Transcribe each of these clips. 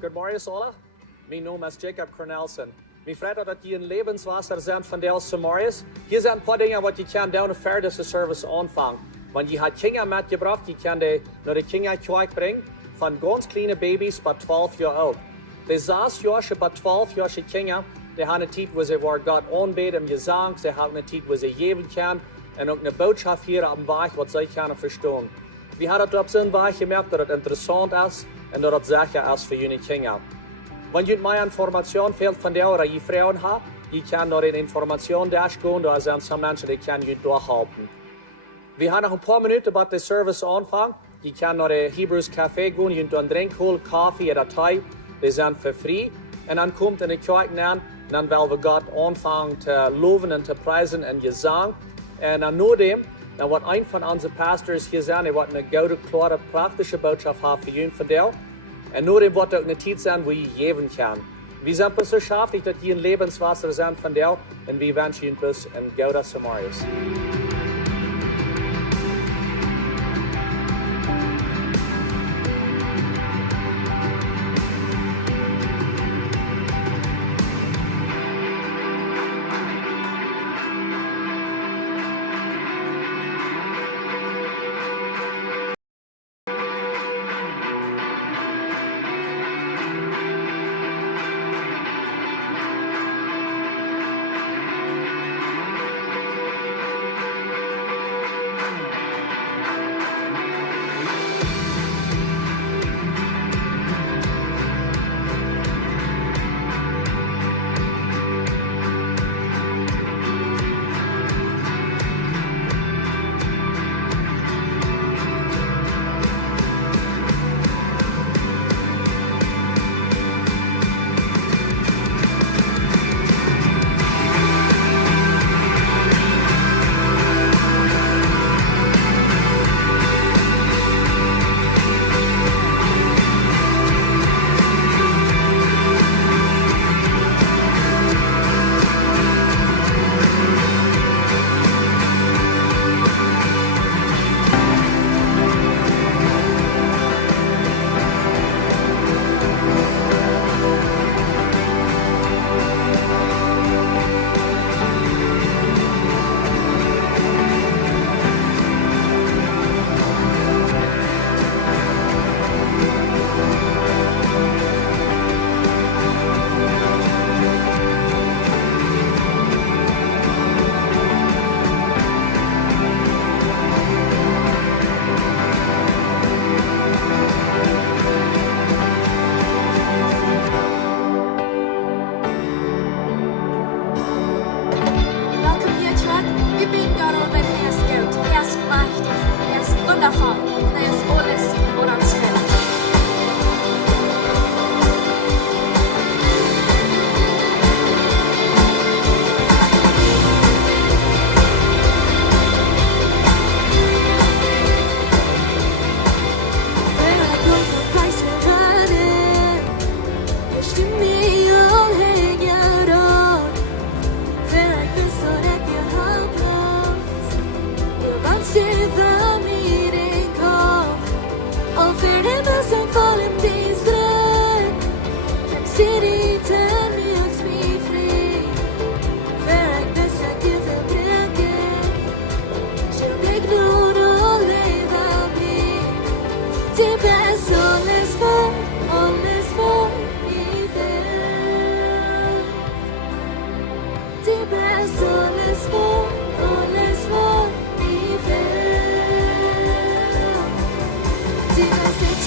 Goedemorgen alle. Mijn naam is Jacob Cornelsen. Mijn vriend dat je een levenswasser zijn van deze morgens. Hier zijn een paar dingen wat je kan doen voor deze service aanvangen. Want je hebt kinderen metgebracht, je kan die naar de kinderkerk brengen. Van ganz kleine baby's tot 12 jaar oud. De 6-jarige tot 12-jarige kinderen, die hebben een tijd waar ze voor God aanbidden en gezang. Ze hebben een tijd waar ze geven kan. En ook een boodschap hier op de weg wat zij kunnen verstaan. We hebben het op zo'n weg gemerkt dat het interessant is en dat het zeker is voor jullie kinderen. Wanneer je meer informatie wilt van jou dat je vrouwen hebt, je kan naar de informationsdash gaan, daar zijn some mensen die kan je doorhelpen. We hebben nog een paar minuten bij de service aanvang. Je kan naar de Hebrews Café gaan, je kunt een drink holen, koffie en thee. Die zijn voor vrij. En dan komt in de kerk aan, dan willen we God aanvangen te loven en te prijzen en gezang. En dan nadem, dan wordt een van onze pastors hier zijn, die wordt een goede, klare, praktische boodschap hebben voor jullie verteld. En nadem wordt ook een tijd zijn waar je geven kan. We zijn pas zo schaftig dat je een levenswasser zijn van jou en we wensen je pas een goede Samaris.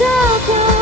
Talk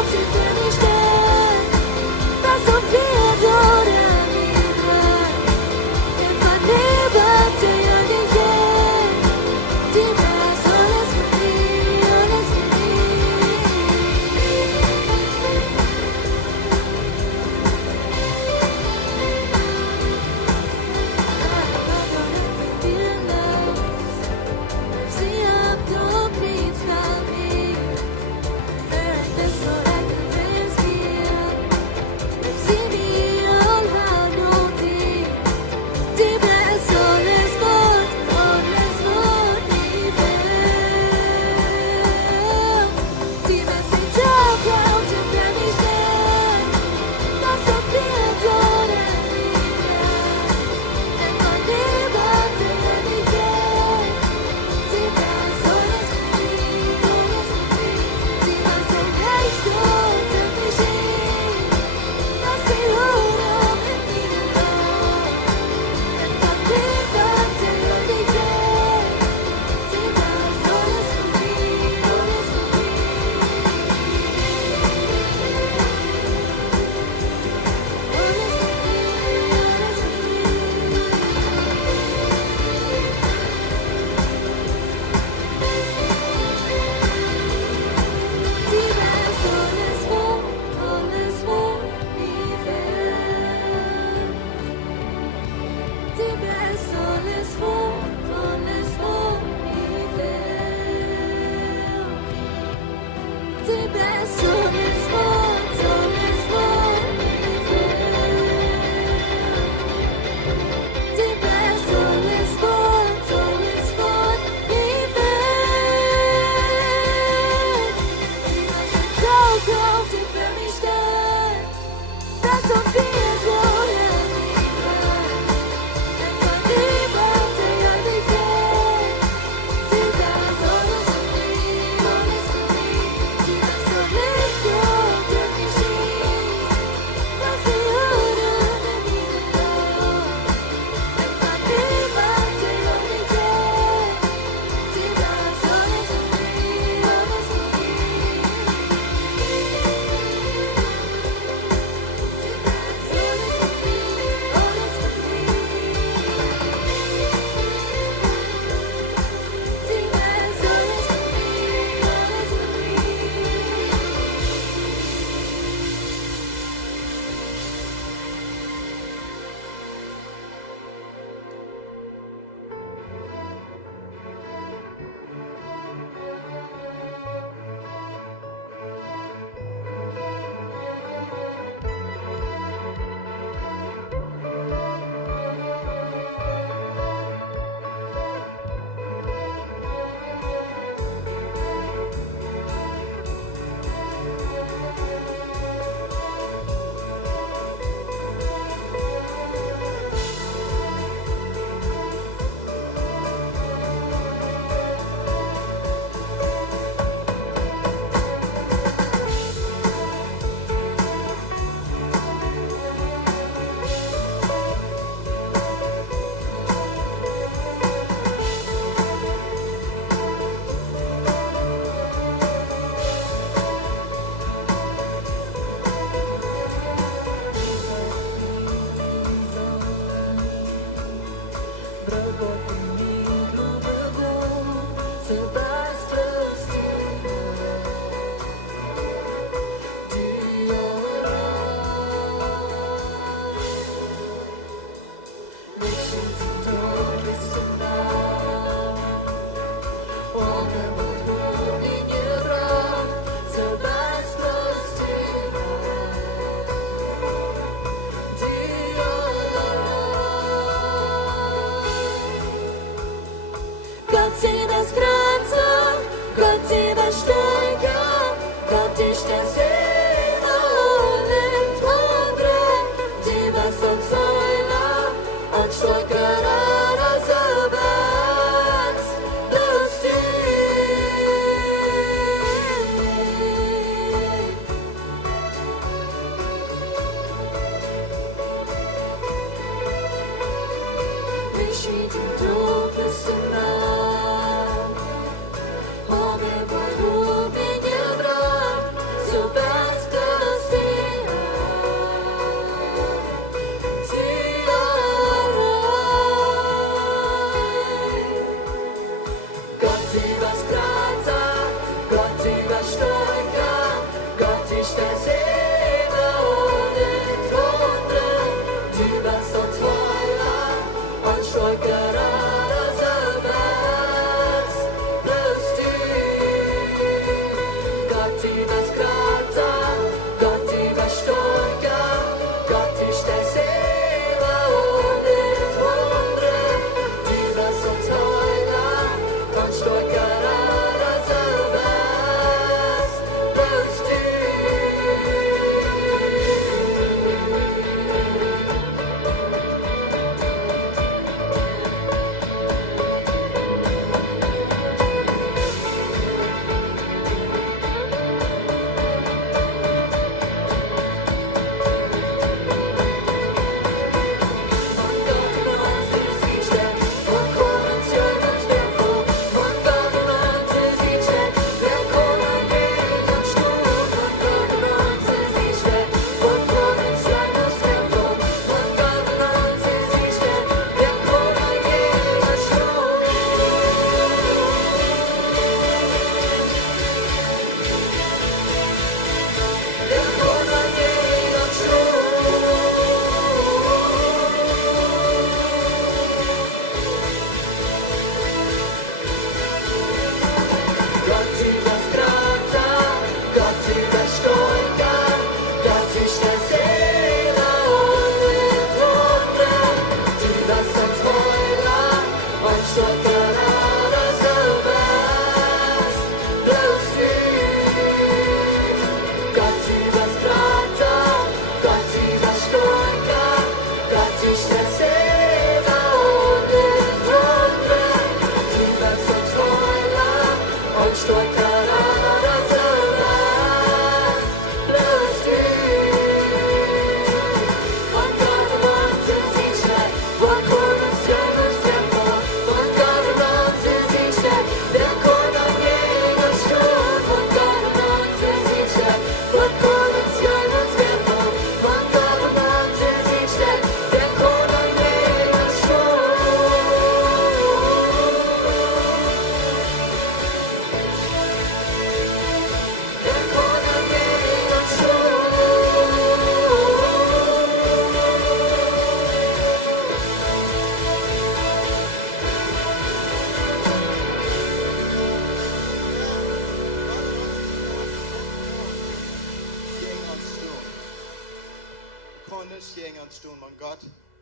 kan nicht gegen uns tun, mein Gott,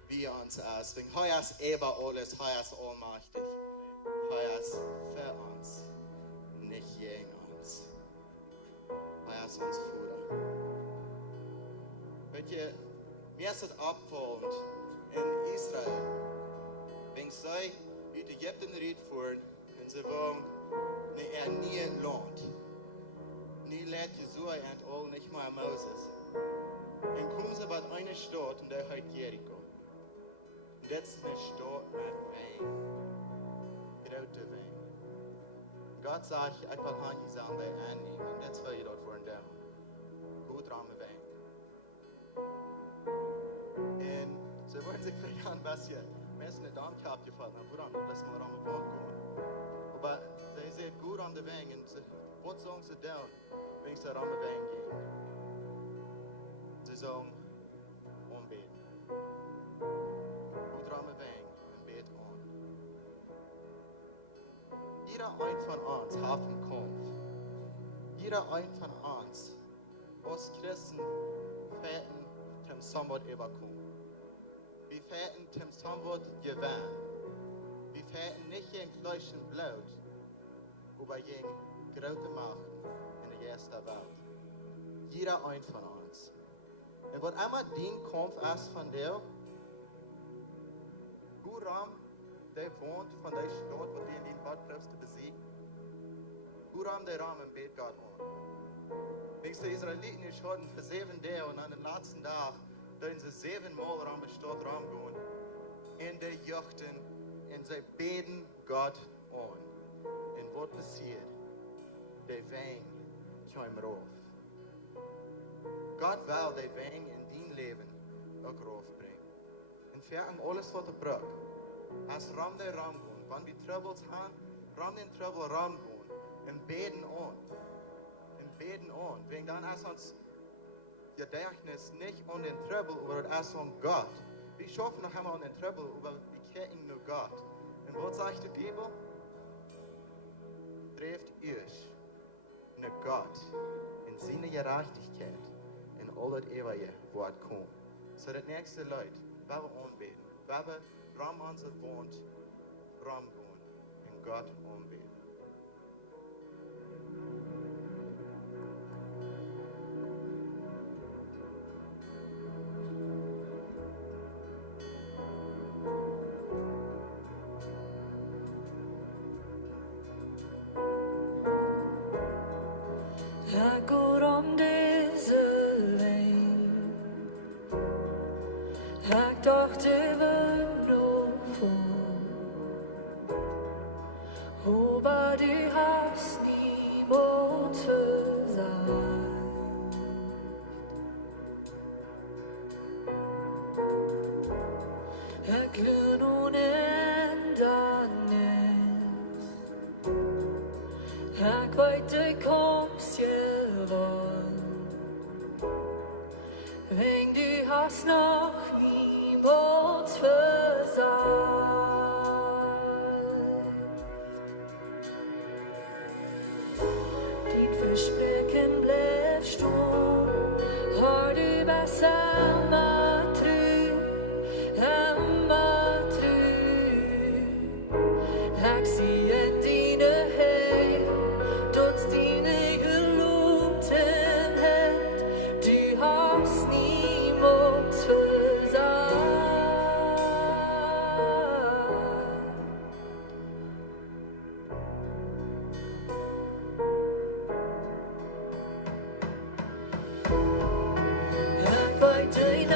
wie uns ist. Denn er ist über alles, er ist allmächtig. Er ist für uns, nicht gegen uns. Er ist uns Vater. Weet je, mir ist es abgewohnt in Israel, wenn sie uit Ägypten reinfuhren und sie waren nie ein Land. Nie lädt Jesua und all nicht mal Moses. Dann kommen sie bei einer Stadt und der heißt Jericho. Und das ist eine Stadt mit Wein. Grote Wein. Gott sagt, ich will Handjes an die annehmen. Und das will ich dort voor een dame. Goed ramme Wein. Und sie wollen sich fragen, was hier Menschen in den Darm gehabt gefallen haben. Woran, dass wir ramme Wein gehen. Aber sie sehen gut an der Wein und sie, was sagen sie da, wenn sie ramme Wein gehen? Sie sagen, anbeten. Gut ramme Wein und bet an. Jeder ein von uns hat einen Kampf. Jeder ein von uns, als Christen, fährten zum Sambot überkommen. Wir fährten zum Sambot gewinnen. Wir fährten nicht gegen Fleisch und Blut, aber gegen große Macht in der ersten Welt. Jeder ein von uns. Und was immer den Kampf ist von dir, Huram, der wohnt von der Stadt, wo wir in den Gott glaubst zu besiegen. Huram, der Ram im Bet Gott an. Wenn die Israeliten nicht hatten für 7 Tage und an den letzten Tag, dann sie 7 Mal Ram in Stadt Ram gehen, in der Jochten, und sie beten Gott an. Und was passiert? Der Wein kommt rauf. Gott will der Wein in dein Leben auch raufbringen. Und für alles, was braucht. Als Ram der Ram gehen, wenn wir Troubles haben, Ram den Trouble Ram gehen und beten an. Und beten an. Wegen dann ist uns Gedächtnis nicht an den Trouble, aber es ist an Gott. Wir schaffen noch einmal an den Trouble, aber wir kennen nur Gott. Und was sagt die Bibel? Trefft euch nach Gott in seine Gerechtigkeit in all das Ewige, wo es kommt. So das nächste Leute, wir anbeten, wir Ram unser wohnt, Ram gehen, in Gott anbeten. Jag går om diese Wein. Jag dachte väl nog få. Aber du hast niemals versagt. Jag glömde nun ända näst. Jag vet du kommst gewann. Wenn du hast noch niemals versagt. Din Versprechen blev stor. Har du samma tro, samma tro. Jag ser dina höjd, trots din gelotenhet. Du hast niemals versagt. Jag vet dig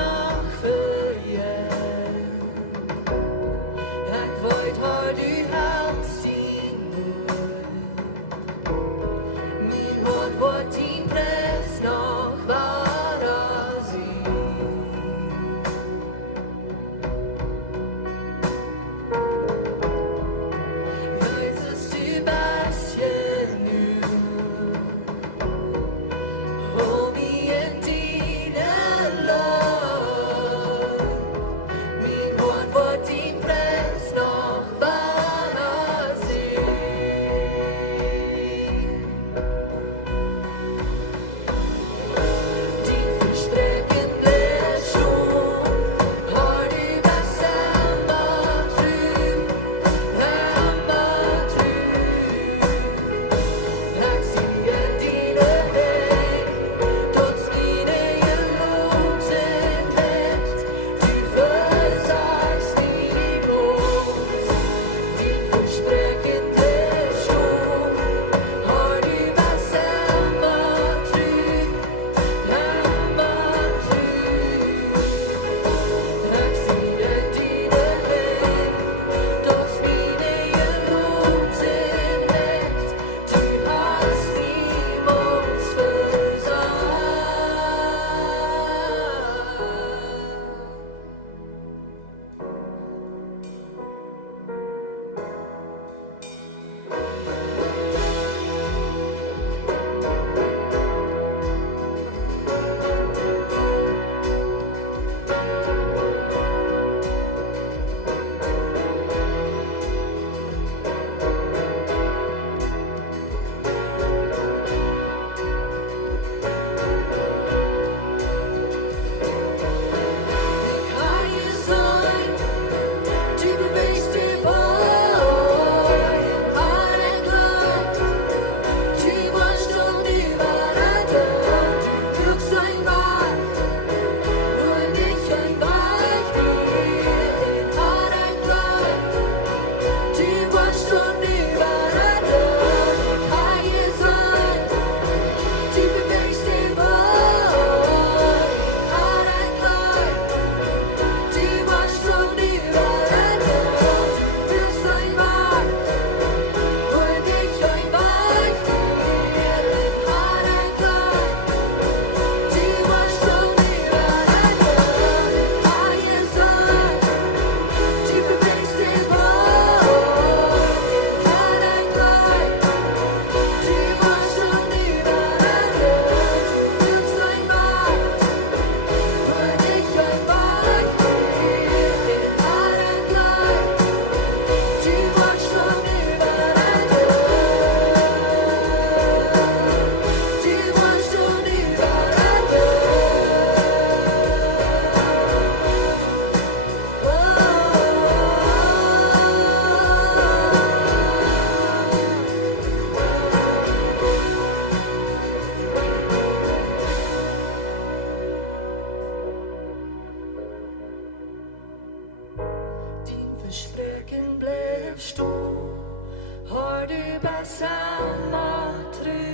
bare samma tru,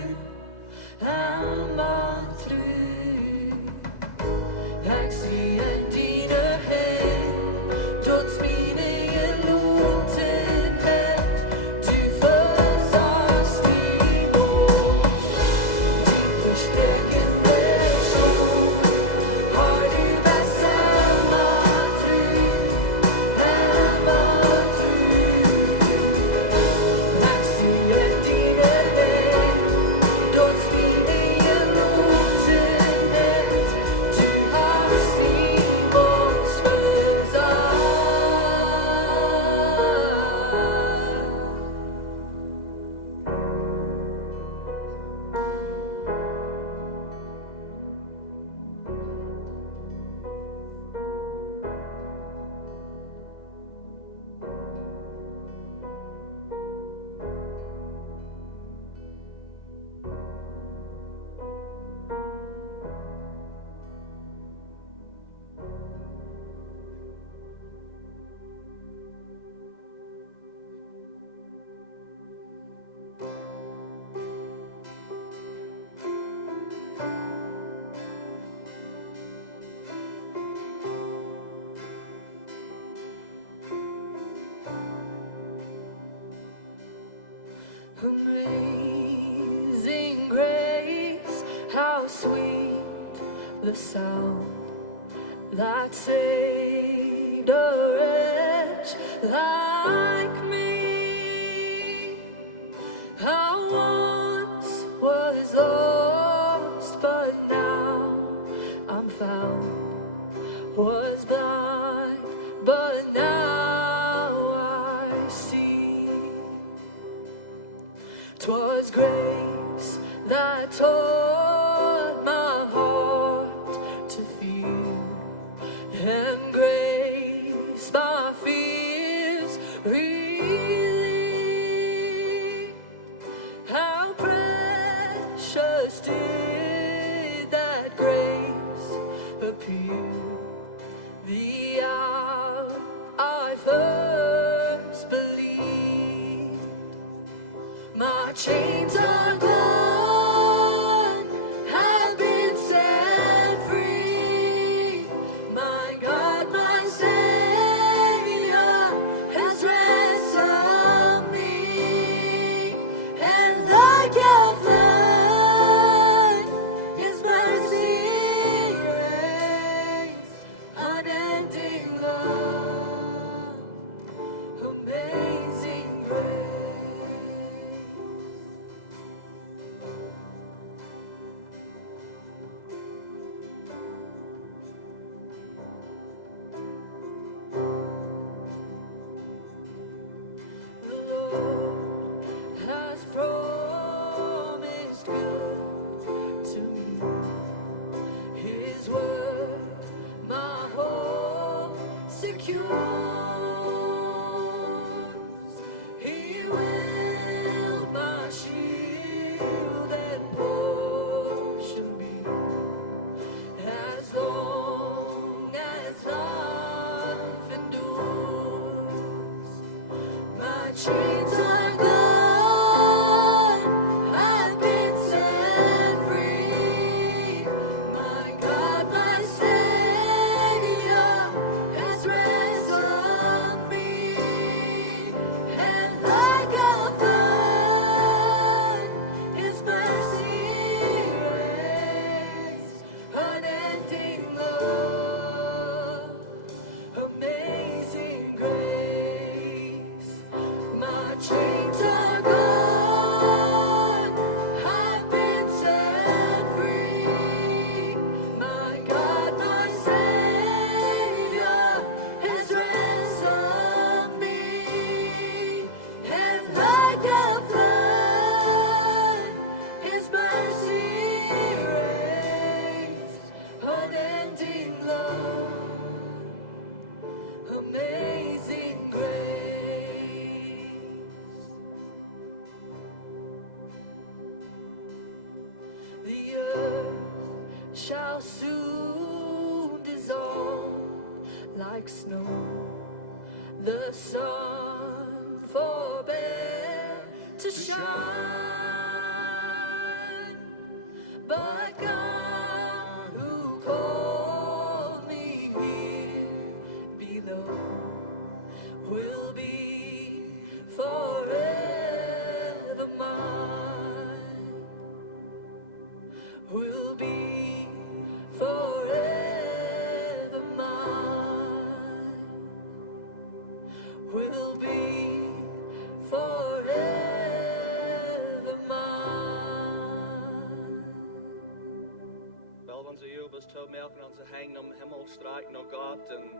samma tru. Jag ser dina händer, trots min egen låtenhet. Du försas din båt, din förskräckande sjål. Har du bare samma tru, samma tru. Jag ser dina händer, trots min egen låtenhet. Du har sin båt försas. Amazing grace, how sweet the sound that saved a wretch like me. I once was lost, but now I'm found. Was blind, but now I see. 'Twas grace that taught my heart to feel, and grace my fears relieved. How precious did that grace appear the hour I first believed. My chains are gone, have been set free. My God, my Savior, has ransomed me. And like a flood, His mercy reigns, unending love, amazing grace. The Lord has promised good to me. His word, my hope secures. He will my shield and portion be, as long as life endures. My chains are gone, I've been set free. My God, my Savior, has ransomed me. And like a flood, His mercy reigns, unending love, amazing grace. My chains are gone, I've been set free. My God, my Savior, has ransomed me. And like a flood, His mercy reigns, unending love, amazing grace. The earth shall soon dissolve like snow. The sun forbear to shine. But God, who called me here below, will be forever mine. Will be forever mine. Will be forever mine. Wel, onze eeuw best te merken, onze hängen om Himmel streiken, oh Gott, und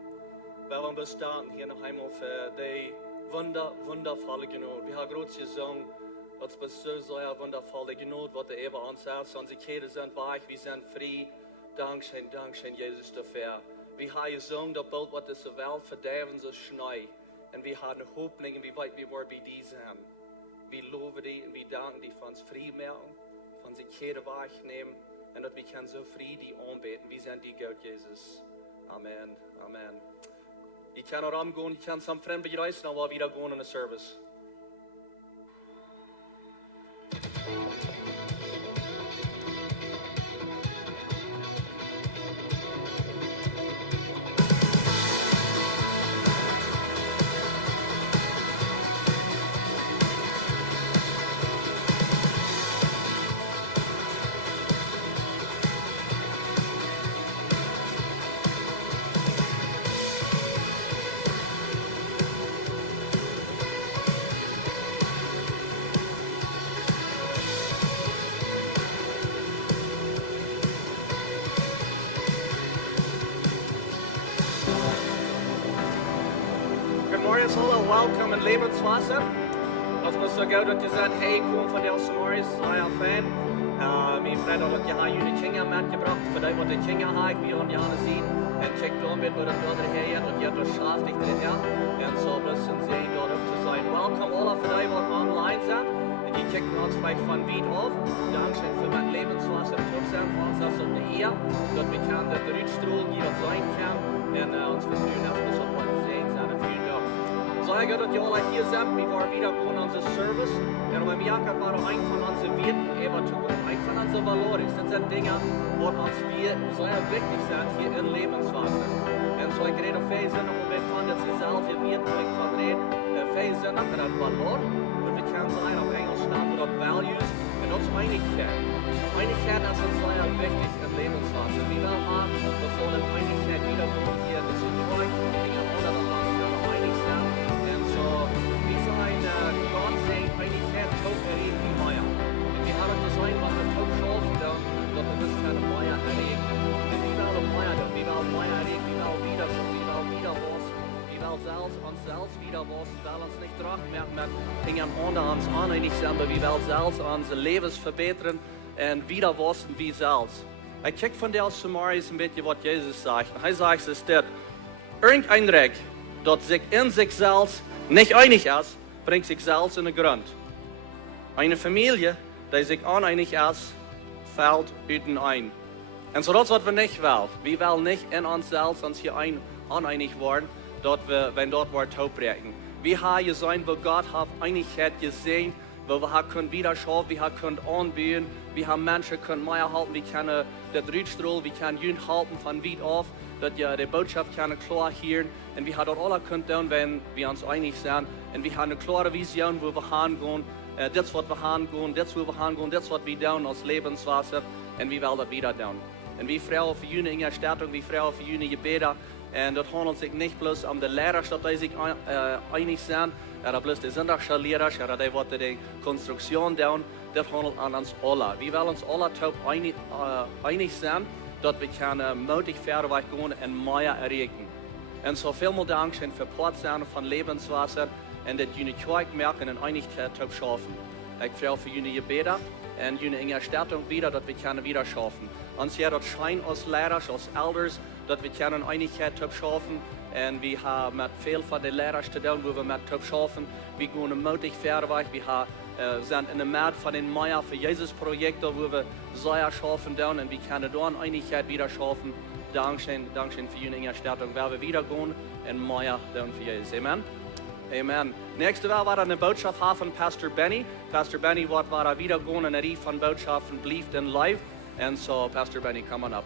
wel, wir bestanden hier noch einmal für die wundervolle Genot. Wir haben groß gesungen, das bist so sehr wundervoll, die Genot, was der Eber uns sagt, unsere Kehle sind weich, wir sind frei. Dankeschön, Jesus, dafür. Wir haben gesungen, das Bild, was diese Welt verderben, so schnell. Und wir haben eine Hoffnung, und wie weit wir wollen bei dir sein. Wir loben dich und wir danken dich für uns frei merken, für unsere Kehle weich nehmen, und dass wir können so frei die anbeten. Wir sind die Gott, Jesus. Amen, Amen. Ich kann auch rumgehen, ich kann zum Fremden reisen, aber wieder gehen in den Service. Morgens alle welkom in Lebenswasser. Als we zo gauw dat je zegt, hey, kom van de eerste morgens, sei een fan. Mijn vriend had je haar jullie kinderen metgebracht, voor die wat de kinderen hebben, wie aan jaren zien. En check dan met wat het andere heet, dat je er schaft dich drin, ja. En zo müssen sie dort op te zijn. Welkom alle voor die wat online zijn. En die checken ons vielleicht von weit auf. Dankeschön für mein Lebenswasser, tot zijn für uns, das ist eine Ehe, dass wir können, dass der Rütstrom hier sein kann. Und uns vertrauen, dass wir schon mal sehen, seine vielen Dank. So, ich glaube, dass ihr alle hier seid. Wir waren wieder bei unserem Service. Und beim Jakob war ein von unseren Werten, ein von unseren Valores. Das sind Dinge, die uns sehr wichtig sind hier im Lebenswasser. Und so, ich rede auf jeden Fall, und wir fanden, dass sie selber Wert von reden. Viele sind nach der Valor. Und wir können sagen, auf Englisch steht das Values. Und das ist Einigkeit. Einigkeit ist uns sehr wichtig im Lebenswasser. Wir wollen haben, dass so eine Einigkeit wieder hier in das Detroit, Dinge unter der Last einig sind. Wir zijn God zijn einigheid ook ereden die Maya. En we hadden dus een wat we ook schaffen dan, dat we dus keine Maya ereden. En wie wel een Maya doen, wie wel Maya ereden, wie wel wieder was, wie wel zelfs onszelfs wieder was, wel ons niet terugmerken met dingen onder ons aaneinig zijn, maar wie wel zelfs onze levens verbeteren en wieder was wie zelfs. Ik kijk van der Samaris een beetje wat Jezus zegt. Hij zegt es dit, irgendein Reck, dat zich in zich zelfs nicht einig ist, bringt sich selbst in den Grund. Eine Familie, die sich uneinig ist, fällt ein. Und so das, was wir nicht wollen. Wir wollen nicht in uns selbst uns hier uneinig werden, wenn dort wir taubrechen. Wir haben sein, wo Gott hat Einigkeit gesehen, wo wir können widerschauen, wir können anbieten, wir haben Menschen können mehr halten, wir können den Rütstrom, wir können Jünd halten von weit auf, dass ja die Botschaft klar hören. Und wir haben dort alle können tun, wenn wir uns einig sind. Und wir haben eine klare Vision, wo wir hingehen. Das, was wir hingehen, das, wo wir hingehen, das, was wir tun als Lebenswasser. Und wir wollen das wieder tun. Und wir freuen uns für jene in der Stattung, wir freuen uns für jene Gebete. Und das handelt sich nicht bloß um die Lehrer, die sich einig sind, oder bloß die Sonntagsschullehrer, oder die, die die Konstruktion tun. Das handelt an uns alle. Wir wollen uns alle einig sein, dass wir mutig verder gehen und mehr erreichen. Und so vielen Dank für Portzahn von Lebenswasser und dass jene Kirche merken und Einigkeit schaffen. Ich freue für jene Gebete und jene in der Stattung wieder, dass wir wieder schaffen. Und hier dort scheint als Lehrer, als Elders, dass wir Einigkeit schaffen. Und wir haben mit viel von den Lehrern zu tun, wo wir mit schaffen. Wir gehen mutig verder. Wir sind in der Mitte von den Meier für Jesus-Projekte, wo wir sehr schaffen und wir können dort Einigkeit wieder schaffen. Dankeschön für jene Stattung. Werden wir wieder gehen und mehr für Jesus. Amen. Amen. Nächste Woche war eine Botschaft von Pastor Benny. Pastor Benny war wieder gehen in eine von Botschaft von Blieft and Leew. And so, Pastor Benny, come on up.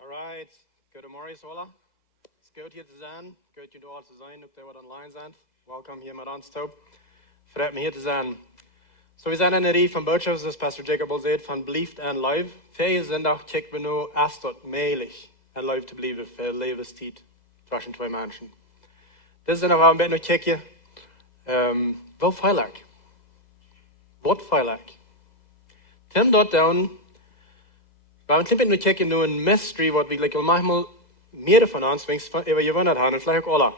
Alright, good morning, Sola. Het is goed hier te zijn. Goed jullie all te zijn, ook die wat online zijn. Welkom hier met ons toe. Freut me hier te zijn. So, we zijn in een van boodschappen, zoals Pastor Jacob al zei, van Blieft en Leew. Veel zondag kijken we nu als dat mogelijk en Leew te blijven voor levenstijd tussen twee mensen. Dit is dan nog een beetje kijken. Wel veilig. Wat veilig. Tim dat dan. Maar een klein beetje kijken naar een mystery, wat we like, manchmal meer van ons over gewundert haben, en vielleicht auch alle.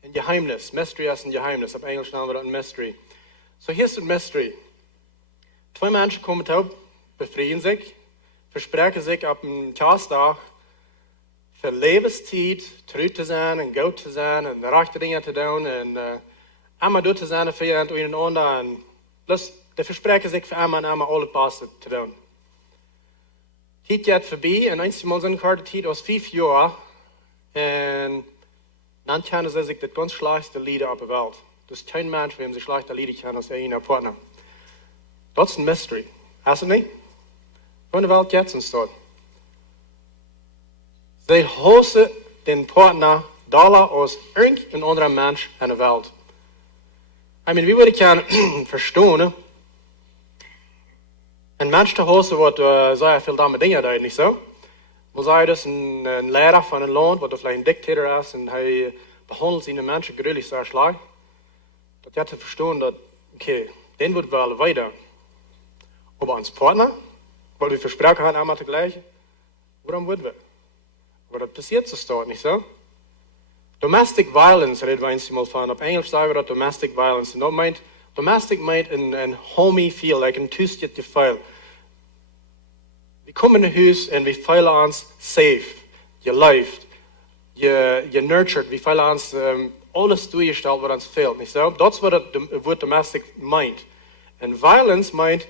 Een geheimnis. Mystery is een geheimnis. Op Engels noemen we dat een mystery. So, hier is het mystery. Twee mensen komen op, bevrieden zich, verspreken zich op een kerstdag, voor levenstijd terug te zijn, en goed te zijn, en de rechte dingen te doen, en allemaal doet te zijn voor je en ander, en plus, de verspreken zich voor allemaal alle passen te doen. Tijd gaat voorbij en eenmaal zijn korte tijd als 5 jaar. En dan kennen ze zich het ganz slechtste lieden op de wereld. Dus geen mens wil zich slechter lieden kennen als een partner. Dat is een mystery. Is het niet? Van de wereld gaat het zo. Zij hosten den partner dollar als een andere mens in de wereld. I mean, wie wil ik kunnen verstaan? Een mens te hosten wordt zeer veel domme dingen doen, niet zo? We zijn dus een leider van een land, wat vielleicht een dictator is, en hij behandelt zijn mensen gruwelijk zeer slecht. Dat je te verstaan dat, oké, den wordt wel weiter. Maar ons partner, wat we versproken hebben allemaal tegelijk, waarom worden we? Maar dat passiert zo staat, niet zo? Domestic violence reden we eens van. Op Engels zeggen we dat domestic violence. En dat meint, domestic meint een homey feel, like een toestand gevoel. We komen in huis en we voelen ons safe, geliefd, je nurtured, we voelen ons alles toegesteld wat ons fehlt, niet zo? Dat is wat het woord domestic meint. En violence meint,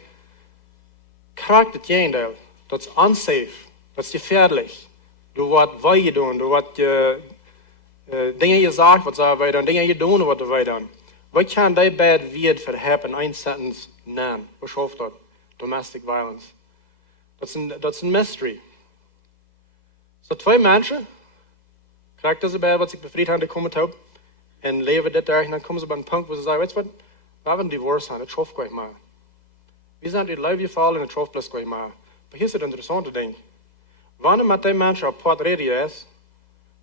kracht het tegendeel. Dat is unsafe, dat is gevaarlijk. Door wat wij doen, door wat dingen je zegt, wat wij doen, dingen je doen, wat wij doen. Wat kan die bad weer verhelpen in één sentence nemen? Wat schoof dat? Domestic violence. Dat is een mystery. Zo twee mensen, krijgen deze bij wat zich bevrijd hebben, die komen op en leven dit daar en dan komen ze bij een punt waar ze zeggen, weet je wat, we hebben een divorce aan, het schoft gleich maar. We zijn uit het leven gevallen en het schoft plus gleich maar. Maar hier is het interessante ding. Wanneer met die mensen op pad reden is,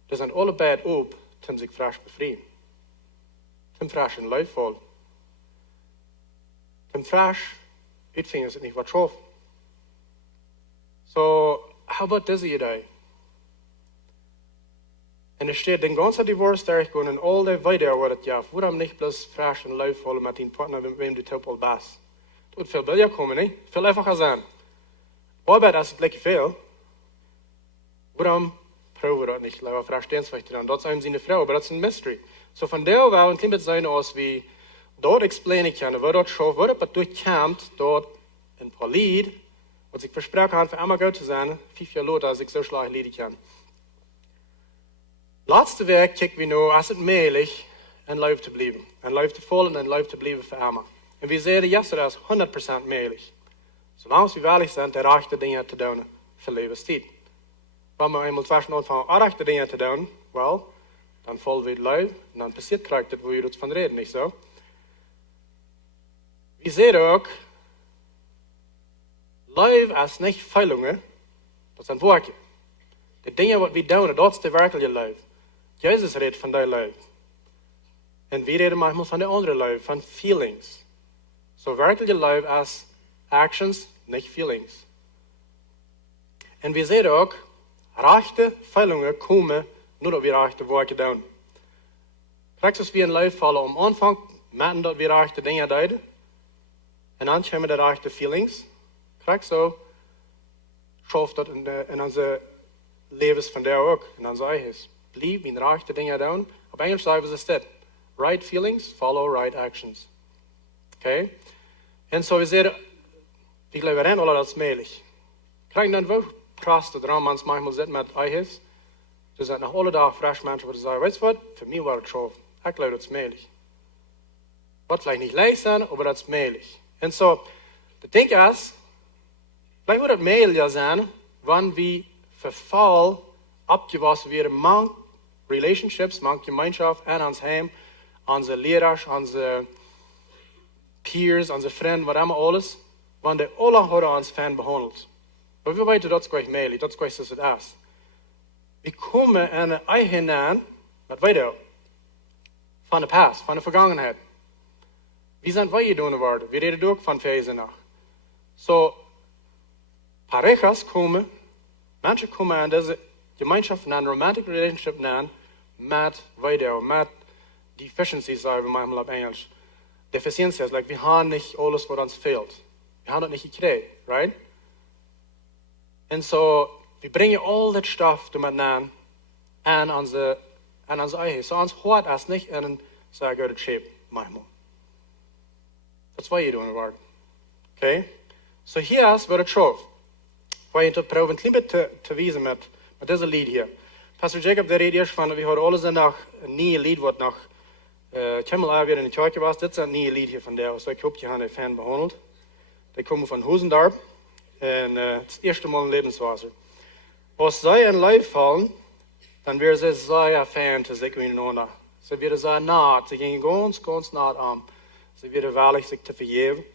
die zijn allebei op, om zich frisch bevrijden. Tim frisch in leven vol. Tim frisch, uitvingen ze niet wat schoft. So, how about this idee? En er steht den ganzen Divorce daar gewoon en al die weiter wordt het ja. Waarom niet plus frisch en leefvol met die partner met wem du top al bas? Het wordt veel billiger komen, niet? Veel einfacher zijn. Arbeid is het lekker veel. Waarom proeven we dat niet? Laten we frisch dienstweg te doen. Dat is een zijn vrouw, maar dat is een mystery. So van daar wel een klein beetje zijn als we dat explainen kunnen, wat dat schoof, wat dat doorkomt, dat een paar lied, wat ik versproken had voor allemaal goed te zijn, 5 jaar later, als ik zo slecht lieden kan. Laatste werk kijken we nu, als het mogelijk, en leef te blijven. En leef te volgen en leef te blijven voor allemaal. En we zeiden gisteren, dat is 100% mogelijk. Zolang we waarlijk zijn, de rechte dingen te doen, voor levenstijd. Wanneer we eenmaal verstaan van rechte dingen te doen, wel, dan volgen we het leef, en dan passiert krijgt het, waar je het van reden, niet zo? we sehen ook, Leew is niet feilungen, dat zijn woordje. De dingen wat we doen, dat is de werkelijke Leew. Jezus redt van die Leew. En we reden manchmal van de andere Leew, van feelings. So werkelijke Leew is actions, niet feelings. En we zien ook, rechte feilungen komen, nadat we rechte woordje doen. Straks als we in Leew vallen om aanvang, meten dat we rechte dingen doen. En dan komen de rechte feelings. Krijg zo, schoof dat in onze levens van daar ook, in onze eigen. Blieft in rechte dingen doen. Op Engels zeggen ze dit. Right feelings follow right actions. Okay? En zo is het, we geloven erin, alle dat smelig. Krijg dan wel krass dat Romans manchmal zit met eigen. Dus dat nog alle dagen fresh mensen worden zeggen, weet je wat, voor mij was het schoof. Ik geloof dat smelig. Wat vielleicht niet leicht zijn, maar dat smelig. En zo, de ding is, vielleicht wird das mehr ja sein, wenn wir verfall abgewassen werden, manch Relationships, manch Gemeinschaft, an uns Heim, unsere Lehrer, unsere Peers, unsere Freunde, was immer alles, wenn die alle heute uns fan behandelt. Aber wir weten, das ist gleich mehr, das ist gleich so das. Wir kommen in eine eigen an, was weiter, von der Past, von der Vergangenheit. Wie sind wir gedoen worden? Wir reden ook von Versen nach. So, parejas komen, mensen komen aan deze gemeenschap, aan romantic relationship aan, met weiter, met deficiencies, sagen wir manchmal auf Englisch. Deficiencies, like wir haben nicht alles, was uns fehlt. Wir haben das nicht gekriegt, right? Und so, wir bringen all das Stoff damit an unsere eigen. So, uns hört es nicht in einen sehr guten Shape, manchmal. Das war hier worden. Okay? So, hier ist, wird es schoof. Waar je te proberen een klein beetje te wijzen met deze lied hier. Pastor Jacob, der redt eerst van, we horen alles en nog een nieuw lied wat nog, ik heb al weer in de kerk was, dit is een nieuw lied hier van daar, so ik hoop je gaan de fan behandeld. Die komen van Hozendarp en het is het eerste mal in levenswasser. Als zij in Leew vallen, dan weer ze zeer fan te zich miteinander. Ze werden zeer naad, ze gingen ganz naad aan. Ze werden waarlijk zich te vergeven.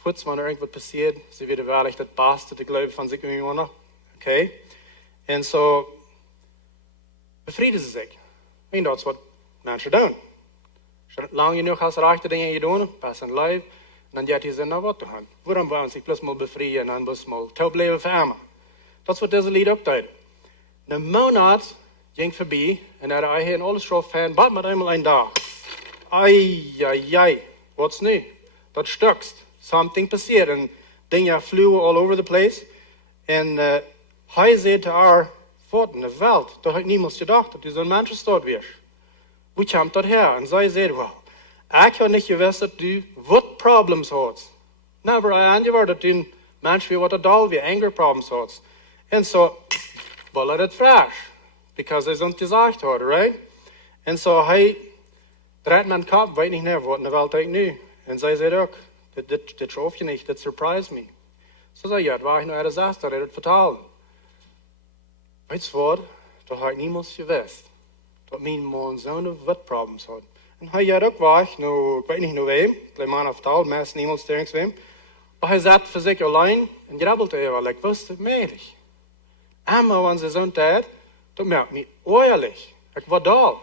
Voets, wanneer irgendwas passiert, sie werden wahrlich das Beste, die Glaube von sich miteinander. Okay? Und so befrieden sie sich. Und das ist, was Menschen tun. Schon lange genug hast du rechte Dinge getan, pass in Leib, und dann geht sie nach was tun. Warum wollen sie sich bloß mal befreien und dann bloß mal taub leben für immer? Das wird dieses Lied auch Ein Monat ging vorbei, und er hat hier alles schon fan, bald mit einmal ein Tag. Ai, was nu? Das stöckst. Something passiert and dingen flew all over the place. En hij zei te haar, wat in de wereld, dat had ik niemals gedacht, dat u zo'n mens staat weer. Hoe komt dat her? En zij zei, wel, ik had niet gewusst dat u wat problems had. Never aangeword dat u een mens weer wat adal weer anger problems had. En zo, wel het fresh, because hij zo'n gezegd had, right? En zo, hij draait mijn kop, weet niet meer wat in de wereld ik nu. En zij zei ook, dit schoof je niet, dit surprised me. Zo zei ja, het was nog een disaster, dat het vertalen. Weet je wat, dat had ik niemals gewist. Dat mijn man zo'n wat problems had. En hij had ook weg, nou, ik weet niet wem, ik man verteld, meest niemals tegen wem. Maar hij zat voor zich alleen en grabbelde even, like, was het meelig. En maar wanneer ze zo'n tijd, dat merkt me oorlijk. Ik was daar.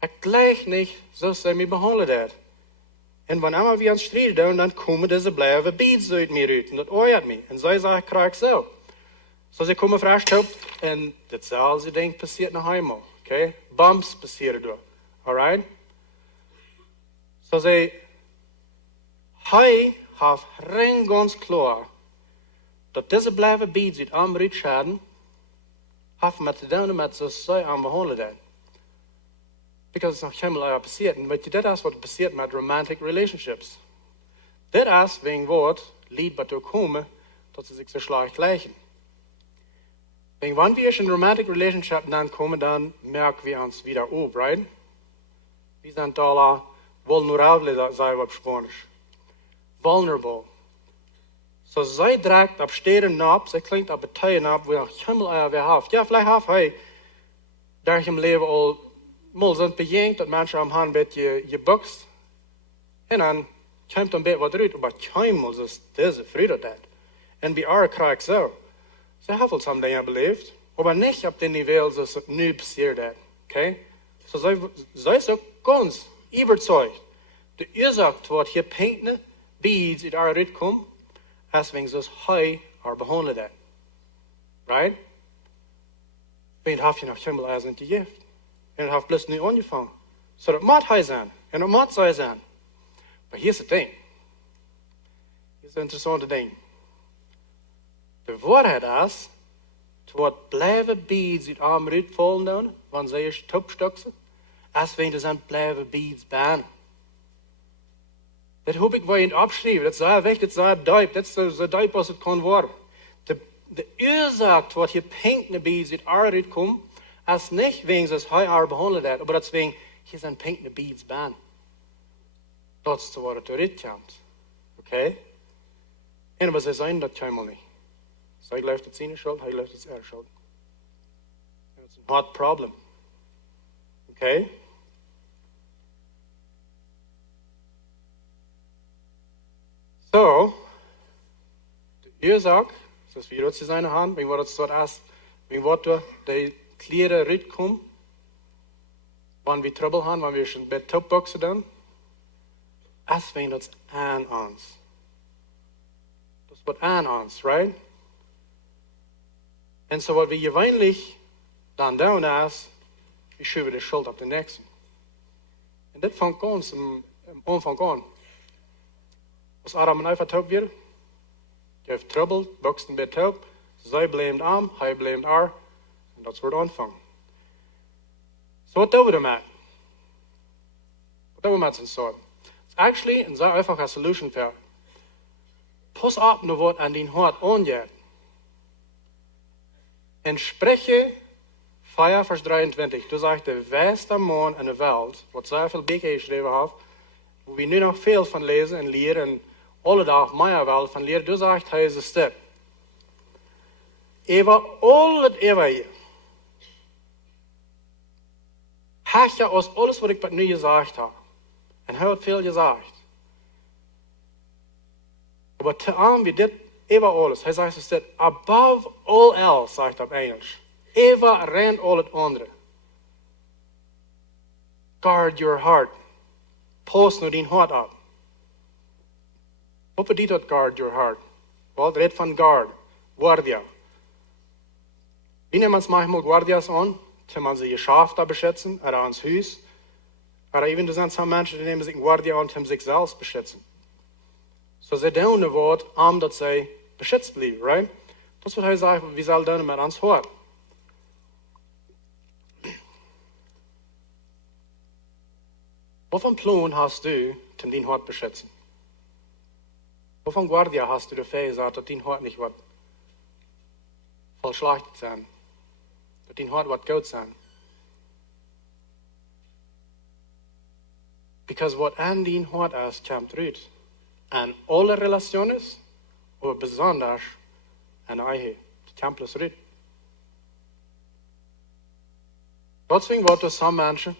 Ik gleich niet, zoals ze me behandeld had. En wanneer we aan strijd doen, dan komen deze blijven beads uit me uit. En dat oort me. En zij zeggen, krijg zo. Zo ze komen vraag op. En ditzelfde ding passiert nog eenmaal. Okay? Bumps passeren door. Alright? Zo ze, hij heeft ring ganz klaar. Dat deze blijven beads uit aan me schaden. Heeft met te doen met zoals zij aan behandeld. Because it's nog helemaal passiert. En weet je, dat is wat passiert met romantic relationships. Dat is wegen wat lied wat ook komen, dat ze zich zo slecht gleichen. Wegen wanneer we in een romantic relationship dan komen, dan merken we ons wieder op, right? We zijn da vulnerable, zei we op Spanisch. Vulnerable. So zij draagt op steden op, zij klinkt op partijen op, waar helemaal weer heeft. Ja, vielleicht heeft hij daar in leven al mal zo'n bejengd dat mensen am hand een beetje gebukst. En dan Komt een beetje wat eruit, maar keinmal is deze vrede dat. En bij haar krijg zo. Ze hebben soms dingen beleefd, maar niet op het niveau zoals het nu passiert. Okay? So zij is ook ganz überzeugt. De oorzaak wat je paintne beads uit haar uitkomt, als wegen zoals hij haar behandelt dat. Right? Wen heb je nog helemaal als een gegeven. En het heeft plus nu aangevangen. So dat moet hij zijn. En dat moet zij zijn. Maar hier is het ding. Hier is het interessante ding. De waarheid is, het wordt blijven beads uit arm uitvallen doen, wanneer zij is topstuksen, als we er zijn blijven beads baan. Dat hoop ik wel in opschrijven. Dat is weg, dat is duip. Dat is zo duip als het kan worden. De oorzaak wat je pinkne beads uit haar uitkomt, als niet wegen zoals hij haar behandelt heeft, maar dat is wegen, je zijn pinkne beads baan. Dat is waar het eruit komt. Oké? En maar ze zijn dat helemaal niet. Zij gelooft het zijn schuld, hij gelooft het zijn schuld. En dat is een hard probleem. Oké? So, de oorzaak, zoals we het zijn aan, wegen wat het soort is, wegen wat we de kleren uitkomen, wanneer we trouble hebben, wanneer we schon bij topboxen doen, als wegen dat aan ons. Dat is wat aan ons, right? En zo wat we gewöhnlich dan doen is, we schuiven de schuld op de nächsten. En dit vangt ons am Anfang an. Als Adam en Eva taub werden, je hebt trouble, boxen bij taub, zij blamed am, hij blamed haar, en dat wordt aanvang. So wat doen we ermee? Wat doen we met zijn soort? It's actually een zeer einfache solution voor. Pas op naar wat aan die hart aangeht. En spreche 4 vers 23. Du zegt de wijste man in de wereld, wat zeer veel boeken geschreven heeft, wo we nu nog veel van lezen en leren, en alle dag meer wel van leren. Du zegt hij is een step. Over al het eeuwige. Heb je als alles wat ik nu gezegd heb. En hij heeft veel gezegd. Maar te aan wie dit over alles. Hij zegt het above all else, zegt hij op Engels. Over ren al het andere. Guard your heart. Pas nu die hart op. Wat betekent dat guard your heart? Wel, het redt van guard. Guardia. Wie neemt ons manchmal guardias aan? Terwijl man ze je schaaf daar beschützen, oder ons huis. Oder even er zijn some mensen die nemen zich een guardia aan om zichzelf beschützen. So ze doen het woord om dat zij beschützt blijven, right? Dat is wat hij zegt, wie zal doen met ons hart. Wat voor plan hast du om die hart beschützen? Wat voor guardia hast du dafür gesagt, dat die hart nicht wat verschlechtet zijn? Dat die hart wat goed zijn? Because wat aan die hart is, komt eruit. En alle relaties, maar besonders aan eigen. Het komt plus eruit. Deswegen wordt er sommige mensen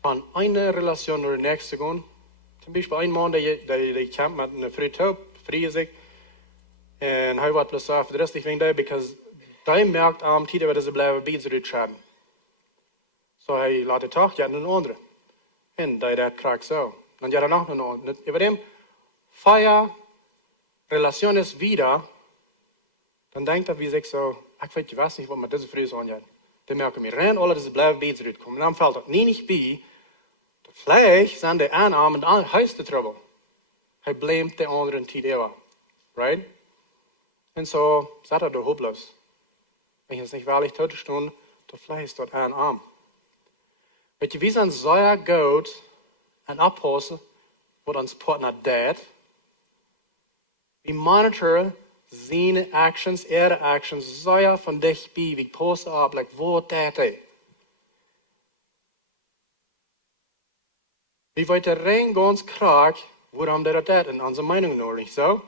van een relatie naar de nächste gaan. Zum Beispiel een man die komt met een vrouw taub, vrije zich. En hij wordt plus af de rest wegen daar, because hij merkt aan tijd dat ze blijven bij zich uitschaden. So hij laat het toch, ja, een andere. En dat krijgt zo. Dan ja, nog een andere. Über dem 4 relaciones wieder, dan denkt hij wie zich zo, ik weet je was niet wat met deze vrouw is aangaat. Dan merken we, ren alle deze blijven bij zich uitkomen. En dan valt het niet bij. Vielleicht zijn de aannamen de heiße trouble. Hij blamet de anderen tijd eeuwen. Right? En zo zat er hopeloos. Wenn je het niet waarlijk tot stond, dan vielleicht dat aannamen. Weet je, wie zijn zeer goed en oppassen wat ons partner deed? We monitoren zijn actions, ihre actions, zeer van dichtbij. We passen op, like, wat deed hij? We weten rein ganz kraak waarom dat deed in onze mening nog niet zo.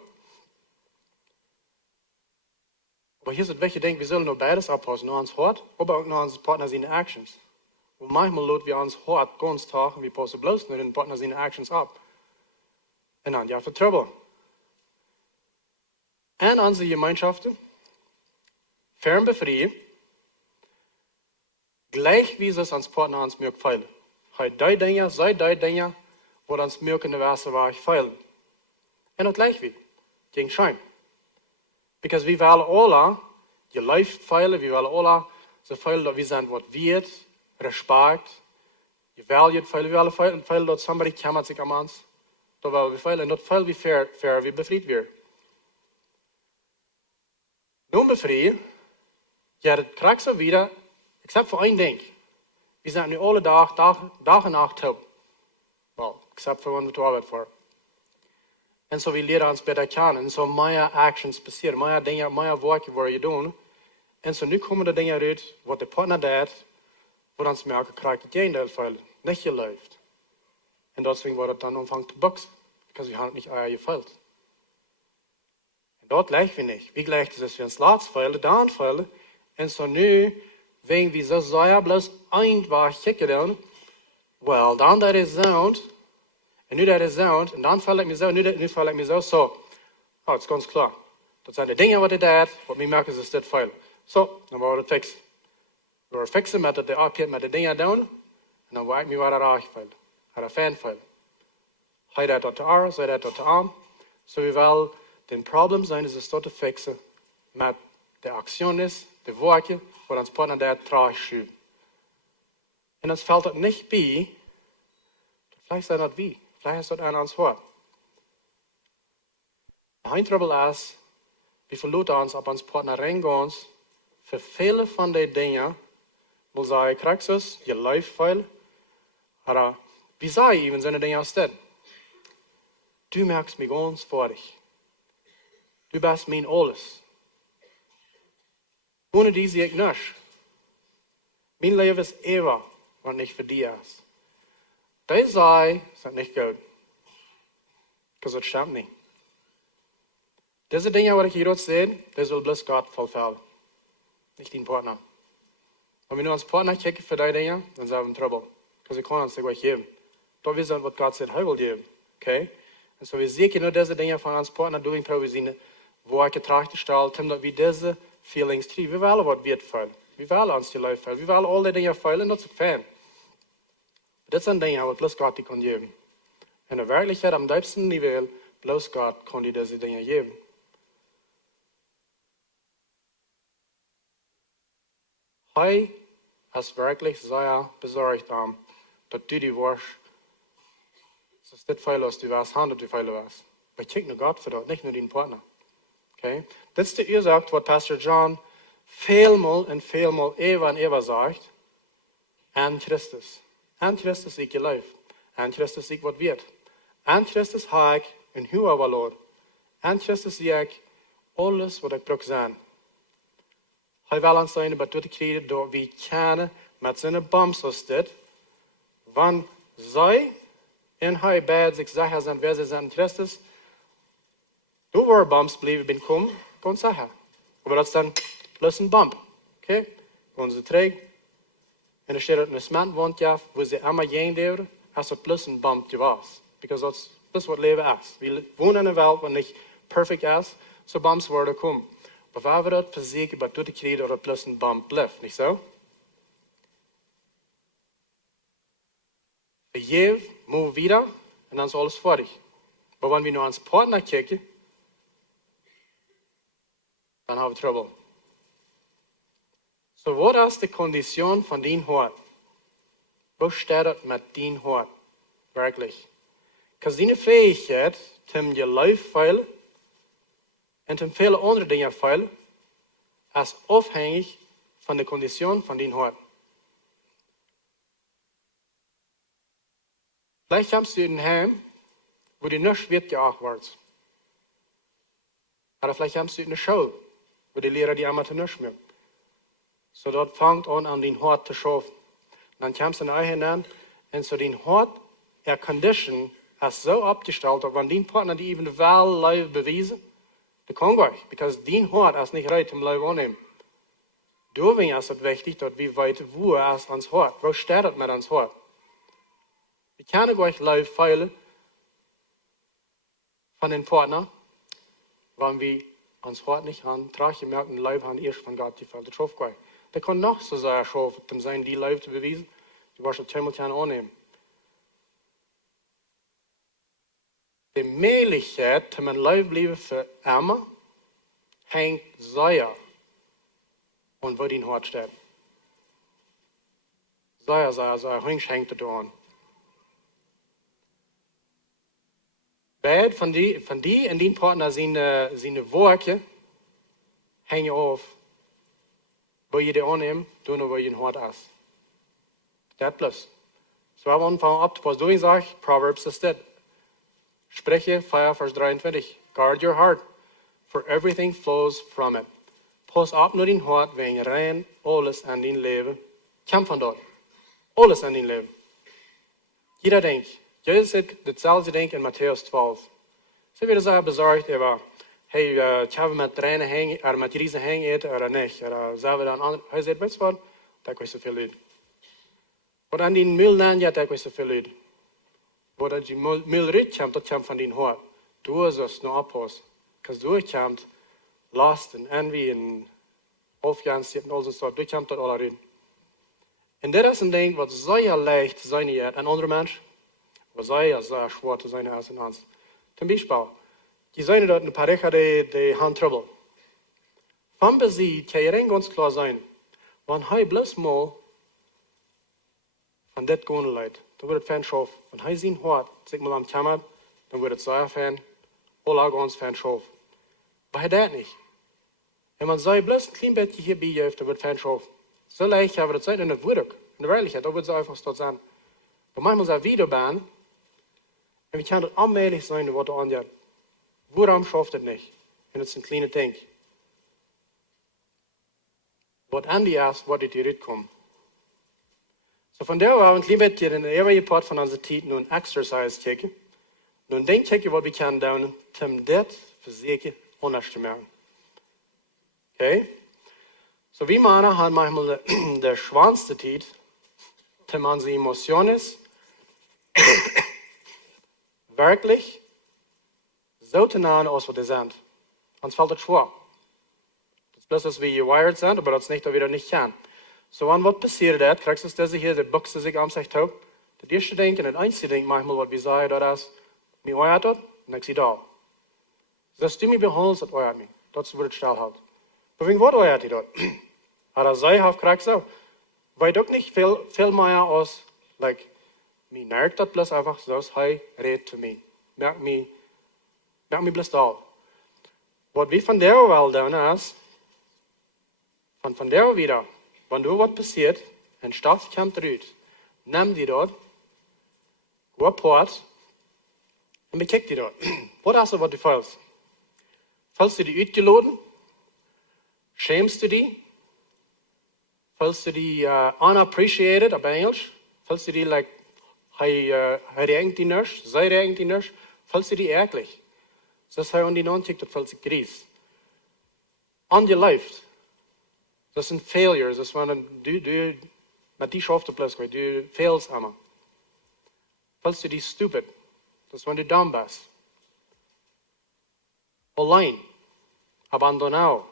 Maar hier is het weg, je denkt, we zullen nog beides oppassen, naar ons hart, maar ook naar onze partner zijn actions. Und manchmal lassen wir uns hart ganz Tag und wir passen bloß nicht den Partner seine Actions ab. Und dann, ja, für Trouble. Und unsere Gemeinschaften, fern befreien, gleich wie es ans Partner uns mögt feilen. Hij die dingen, zij die dingen, wat ons mögt in de Wasser war ich feilen. Und auch gleich wie, gegen Schein. Because wir wollen alle, je Life feilen, wir wollen alle, so feilen, dass wir sind, was wird, Respekt, je valued feilen, wir wollen feilen, dass somebody kümmert sich um uns. Da wollen wir feilen, und feilen wie fair, wie befreit wir. Nun befreien, ja, das kriegst du wieder, except für ein Ding. Wir sind nu alle Tag und Nacht taub. Well, except für wenn wir zur Arbeit fahren. Und so wir lernen uns besser kennen. Und so mehr Actions passieren, mehr Dinge, mehr Worte, die wir tun. Und so nu kommen die Dinge raus, was der Partner tut, wo uns merken, kriegt das Gegenteil feilen, nicht geläuft. Und deswegen war das dann anfangen zu boxen, weil wir haben nicht Eier gefeilt. Und dort gleich wir nicht. Wie gleich ist es, wenn es Latz feilen, dann feilen. Und so nu, wenn wir so sehr bloß einfach kicken, well, dann der ist Sound, und nu der ist Sound, und dann fällt es mir so, nu fällt es mir so, so. Oh, das ist ganz klar. Das sind die Dinge, was das ist, was wir merken, ist das feil. So, dann war das fix. Wir waren fixen mit der Abheben mit den Dingen down, und dann war ich mir weiter rausgefallen. Hat ein Fan fallen. Heute hat der Arm, heute hat der Arm. So wir wollen den Problem sein, ist es dort zu fixen mit der Aktion ist, der Worte, wo uns Partner der traurig schüben. Und uns fällt das nicht bei, vielleicht ist das wie, vielleicht ist das einer ans Wort. Ein Trouble ist, wir verlassen uns auf uns Partner reingehen, für viele von den Dingen, wo sie kriegst es, je läuft viel, aber wie sei ich, wenn seine Dinge aussteht? Du merkst mich ganz vor dich. Du bist mein alles. Ohne die sehe ich nicht. Mein Leben ist ewig, was nicht für dich ist. Die sei, ist nicht gut. Because das stimmt nicht. Diese Dinge, die ich hier sehe, das will bloß Gott vollfällen. Nicht dein Partner. Wenn wir nur als Partner kicken für die Dinge, dann sind wir in Trouble. Because wir können uns nicht geben. Da wissen, was Gott sagt, er will geben. Okay? Und so wir sehen nur diese Dinge von uns Partner durch, wir sehen, wo ich getragen stelle, damit wir diese Feelings kriegen. Wir wollen, was wird fallen. Wir wollen uns die Leute fallen. Wir wollen alle Dinge fallen, das ist fein. Das sind Dinge, die bloß Gott die kann geben. In der Wirklichkeit, am tiefsten Niveau, bloß Gott kann die diese Dinge geben. Hij is wirklich sehr besorgt dass du die warst. Es ist nicht viel, was du warst, handelt wie viel du warst. Aber ich nur Gott für das, nicht nur deinen Partner. Okay? Das ist die Ursache, was Pastor John vielmal und vielmal sagt. An Christus. An Christus ich gelebt. An Christus ich was wird. An Christus habe ich in Hua verloren. An Christus sehe ich alles, was ich brauche sein. Hij wil ons zijn, maar door te krijgen dat we kennen met zijn bams als dit. Want zij en hij bij zich zeggen zijn, wer ze zijn Christus. Door waar bams blijven binnenkomen, kan zeggen. Maar dat is dan plus een bump. Oké? Gaan ze terug. En er staat een smentwandje waar ze allemaal heen deuren. Als er plus een bump was. Because dat is wat leven is. We wonen in een wereld waar niet perfect is. So bumps worden komen. Maar we dat verzekeren, maar door te krijgen dat er plus een bump blijft, niet zo? We geven, move wieder, en dan is alles fertig. Maar wanneer we naar ons partner kijken, dan hebben we trouble. So, wat is de conditie van dien hart? Wo steht het met dien hart? Wirklich. Because die fähigkeit, om je lijf veilen, en ten vele andere dingen feilen, is afhankelijk van de conditie van die hart. Vielleicht kommst du in ein Heim, wo die nicht wird geachtet wird. Oder vielleicht kommst du in eine Schule, wo die Lehrer die einmal nicht mehr. So dort fängt an den Hart zu schaffen. Dann kommst du nach hinein, und so den Hart, Condition, ist so abgestellt, dass wenn die Partner die eben well beweisen, das kann gar nicht, because dein Hart ist nicht recht zum Leben annehmen. Deswegen ist es wichtig, dass wir weiter, wo es ans Hort, wo steht es mit ans Hort. Wir können euch live feilen von den Partner, wenn wir ans Hort nicht haben, trage merken, live haben erst von Gott gefällt. Das schafft gleich. Der kann noch so sehr schaffen, dem sein, die live zu beweisen, die wir schon zweimal annehmen. Die Möglichkeit, dass man live bleiben für Emma, hängt sehr und wo den Hort steht. Sehr, hängt es an. Beide von die und den Partner seine Worte hängen auf, wo ihr die annehmen, tun wo ihr den Hort ist. Das plus. So am Anfang ab, was du sagst, Proverbs ist das. Spreche 4, Vers 23. Guard your heart, for everything flows from it. Pass ab nur den Hort, wegen rein alles an dein Leben. Kämpf von dort. Alles an dein Leben. Jeder denkt. Jesus hat dasselbe denkt in Matthäus 12. Sie werden sehr besorgt über, hey, ich habe mit Tränen hängen, oder mit Riesen hängen oder nicht. Oder selber dann andere. Er sagt, weißt du was? Da kann ich so viel Leute. Oder an den Müll nennen, ja, da kann ich so viel Leute. Oder die Müll rüberkommt, das kommt von den Hort. Du sollst nur abpassen. Weil durchkommt, Last und Envy und Aufgangsziehen und all so, durchkommt das alle rein. Und das ist ein Ding, was sehr leicht sein wird, ein anderer Mensch, was sehr schwer zu sein als in uns. Zum Beispiel, die sagen dort ein paar Recher, die haben Trouble. Von besiegt, kann ihr ganz klar sein, wenn er bloß mal von das gehen leid, dann wird es Fan schaff. Wenn er sein Hort, sich mal am Kammer, dann wird es sehr Fan, alle ganz Fan schaff. Aber das nicht. Wenn man sagt, bloß ein klein bisschen hier bei dann wird Fan schaff. So leicht haben wir das Zeit in der Wurd. In der Wirklichkeit, da wird es einfach dort sein. Aber manchmal ist es wieder Bahn, und wir können das allmählich sein, was da angeht. Woran schafft es nicht? Und das ist ein kleines Ding. Was an die ist, was die zurückkommen. So von der Seite, ein klein bisschen in der ewigen Part von unserer Zeit nun Exercise checken. Nun den checken, was wir können tun, um das für sich anders zu machen. Okay? So wie Männer haben manchmal der schwanste Zeit, um unsere Emotionen wirklich so zu nehmen, als wir sind. Sonst fällt das schwer. Das ist bloß, dass wir gewired sind, aber das nicht, dass wir das nicht können. So, wenn was passiert ist, kriegst du das hier, der Buchse sich am sich hat. Das erste Ding und das einzige Ding, manchmal, was wir sagen, das ist, mir euert das, und ich sehe da. Das du mich behandelst, das euert mich. Das wird still halt. Aber wegen was euert die dort? Aber sei auf kriegst du, weil doch nicht viel mehr aus, like, mir merkt das bloß einfach, so dass er redet zu mir. Merkt mich bloß da. Was wir von der Welt tun ist, von der wieder, wenn du was passiert, ein Stoff kommt raus, nimm die dort, go apart, und bekick die dort. Was ist das, was du fühlst? Fühlst du die ausgeladen? Schämst du die? Fühlst du die unappreciated, auf Englisch? Fühlst du die, like, hij denkt die nicht, zij denkt die nicht, fühlst du die ehrlich? Das ist an die non-tick, das fühlt sich gries. Ungelieft. Das sind Failures, das waren, du, mit die schafft du bloß, du failst immer. Fühlst du die stupid? Das wenn du dumm bist. Allein. Abandonado.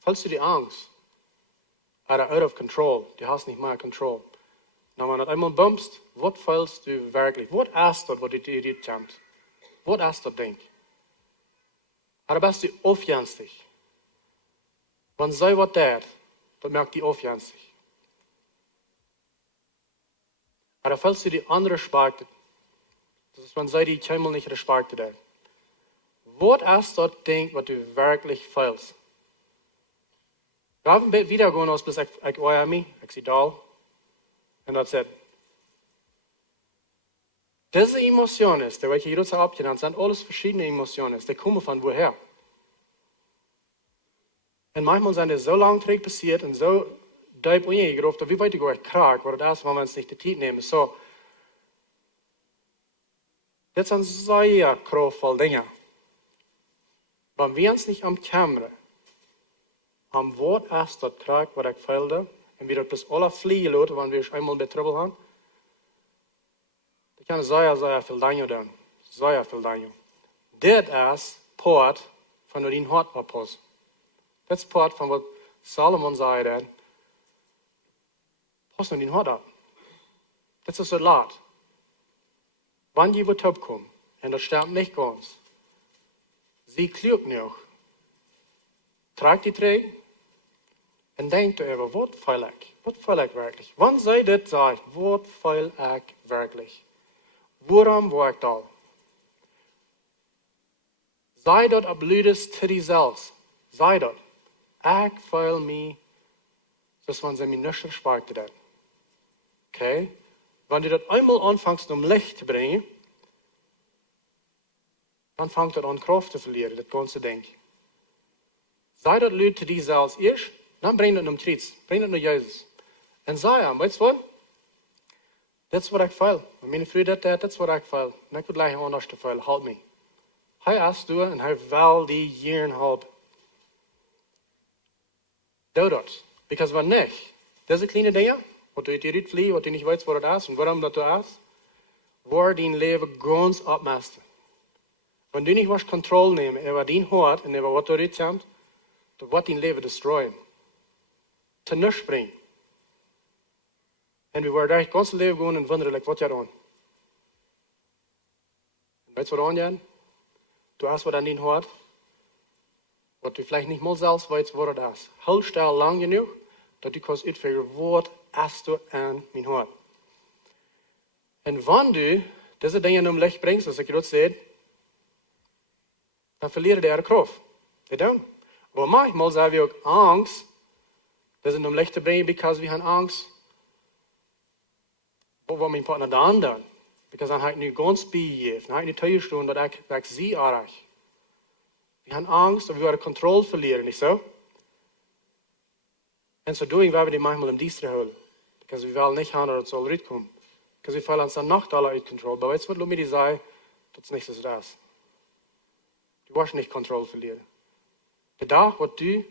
Fühlst du die Angst? Oder out of control, du hast nicht mehr Control. Na, wenn du einmal bumpst, was fühlst du wirklich? Was ist das, was dir kommt? Was ist das Ding? Aber bist du aufjänstig? Wenn sie was tut, dann merkt die aufjänstig. Aber fühlst du die andere Sparte? Das ist, wenn sie die keinmal nicht respektiert. Was ist das Ding, was du wirklich fühlst? Wir haben wieder gehen aus, bis ich euer mich, ich sehe da. Und das ist. Diese Emotionen, die welche Jesus abgenannt sind, alles verschiedene Emotionen, die kommen von woher? Und manchmal sind die so langfristig passiert und so deep ungegroft, dass wir weiter gar nicht krank, weil das ist, wenn wir uns nicht die Zeit nehmen. So, das sind sehr kraftvolle Dinge. Wenn wir uns nicht am Kamera am woord is dat krijg wat ik wilde, en wie dat bis alle vliegen laten, wanneer we eenmaal bij trouble hebben, dan kan zeer veel daño doen. Zeer veel daño. Dit is poort van wat in hart oppast. Dit is poort van wat Salomon zei dat. Pas nu in hart op. Dit is het laat. Wanneer je wordt opkomt, en dat stemmt niet ganz, zie klug nog. Trag die tree en denk over, wat feil ik? Wat feil ik werkelijk? Wanneer zij dit zegt, wat feil ik werkelijk? Waarom word ik dat? Zij dat oplüdes te jezelf. Zij dat. Ik feil mij, zoals wanneer ze mij niet verspraakt dat. Oké? Wanneer je dat eenmaal aanvangt om licht te brengen, dan vangt het aan kracht te verliezen, dat ganze denken. Zij dat luid te jezelf eerst, dan breng het naar Christus, breng het naar Jezus. En zei hem, weet je wat? Dit is wat ik feil. Mijn vriend dit is wat ik feil. En ik wil leggen anders te feil, help me. Hij is door en hij wil die jaren helpen. Doe dat. Because wanneer niet, deze kleine dingen, wat je niet vliegt, wat je niet weet wat het is en waarom dat is, wordt je leven ganz opmesten. Wanneer je niet was controle nemen over die hoort en over wat eruit komt, dan wordt je leven destroyen. Te niks brengen. En we worden echt ganz leven gewoon en wonderen, wat je aan. Weet je wat aan je? Du hast was an den hoort, wat du vielleicht nicht mal selbst weißt, wo das ist. Halt still lang genug, dass du kannst uitfigure, wat is du an mein hoort. Und wenn du diese Dinge in Licht bringst, als ich das sehe, dann verlieren die ihre Kraft. Die doen. Aber manchmal haben wir auch Angst, das in Licht zu bringen, because wir haben Angst, wat mijn partner dan doet. Because dan heb ik nu ganz bijgegeven. Dan heb ik nu tegengestaan dat ik zie erg. We hebben angst dat we de controle verliezen, niet zo? En zo doen we die manchmal im Dienst houden. Because we willen niet gaan dat het zal uitkomen. Because we vallen ons dan nacht alle uit controle. Maar weet je wat, laat me die zeggen, dat is niet zo dat is. Du wirst nicht controle verlieren. De dag wat du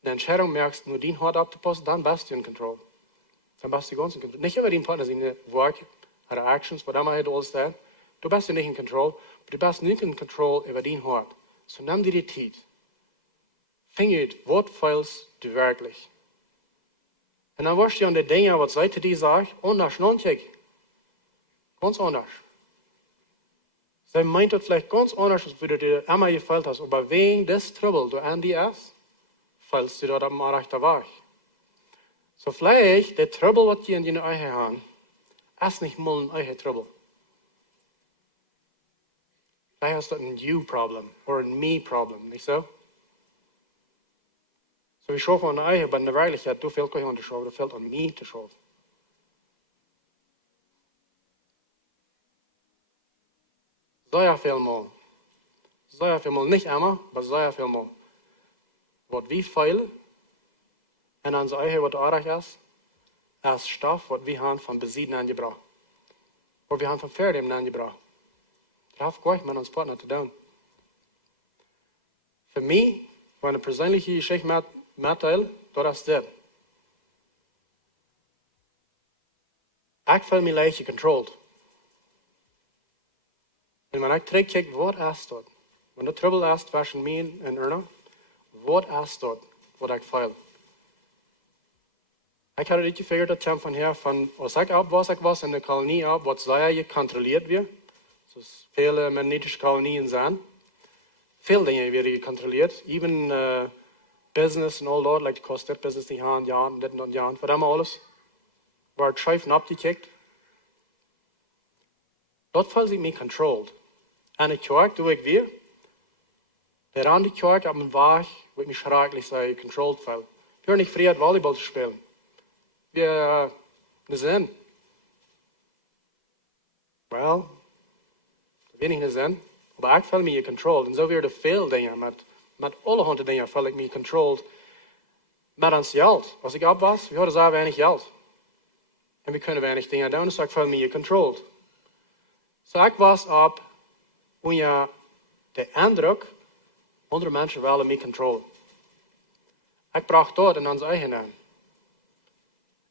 de Entscheidung merkst, nur die hart abzupassen, dann bist du in control. Dann bist du ganz in control. Nicht über den Partner seine Worte oder Actions, was immer alles da. Du bist nicht in control, aber du bist nicht in control über dein Hart. So nimm dir die Zeit. Fing uit, was feilst du wirklich? Und dann wirst du an die Dinge, was Seite die sagt, anders nachdenken. Ganz anders. Sie meint das vielleicht ganz anders, als du dir immer gefällt hast, aber wegen des Trouble, du an die ist, fällst du dort am rechten Weg. So vielleicht, der Trouble, was die in deine Eiche haben, ist nicht mal ein eigen Trouble. Vielleicht ist das ein You-Problem oder ein Me-Problem, nicht so? So wir schaffen an der Eiche, aber in der Wirklichkeit, du fehlt kein zu schaffen, du fehlt an mir zu schaffen. Sehr viel mal, nicht immer, aber sehr viel mal. Was wir feilen, en onze eigen wat aardig is stof wat we hebben van bezitten aangebracht. Wat we hebben van verder aangebracht. Dat heeft gleich met ons partner te doen. Voor mij, wat een persoonlijke geschichte meedeel, dat is dit. Ik voel me leicht gecontroleerd. En wanneer ik terugkijk, wat is dat? Wanneer de trouble is tussen mij en Erna, wat is dat wat ik voel? Ik had het niet gefigured, dat kwam van hier, van als ik was in de kolonie op, wat zij gecontroleerd werd. Zoals vele magnetische kolonieën zijn. Veel dingen werden gecontroleerd. Even business en al dat, like kost dit business niet aan, ja, dit en dat, ja. Wat allemaal alles. Waar het schrijven opgekeken. Dat voelt mij controlled. En de kerk doe ik weer. Der aan de kerk op mijn weg, wordt mij schrikkelijk zijn controlled voel. Ik wil niet vrij volleybal te spelen. Wir sind. Well, wenig zijn. Maar ik voel me controlled. En zo weer de veel dingen. Met alle honderd dingen voel ik me controlled. Met ons geld. Als ik op was, we hadden zo weinig geld. En we kunnen weinig dingen doen, dus ik voel me controlled. So ik was op, onder de indruk, andere mensen willen me controleren. Ik bracht dort in onze eigen naam.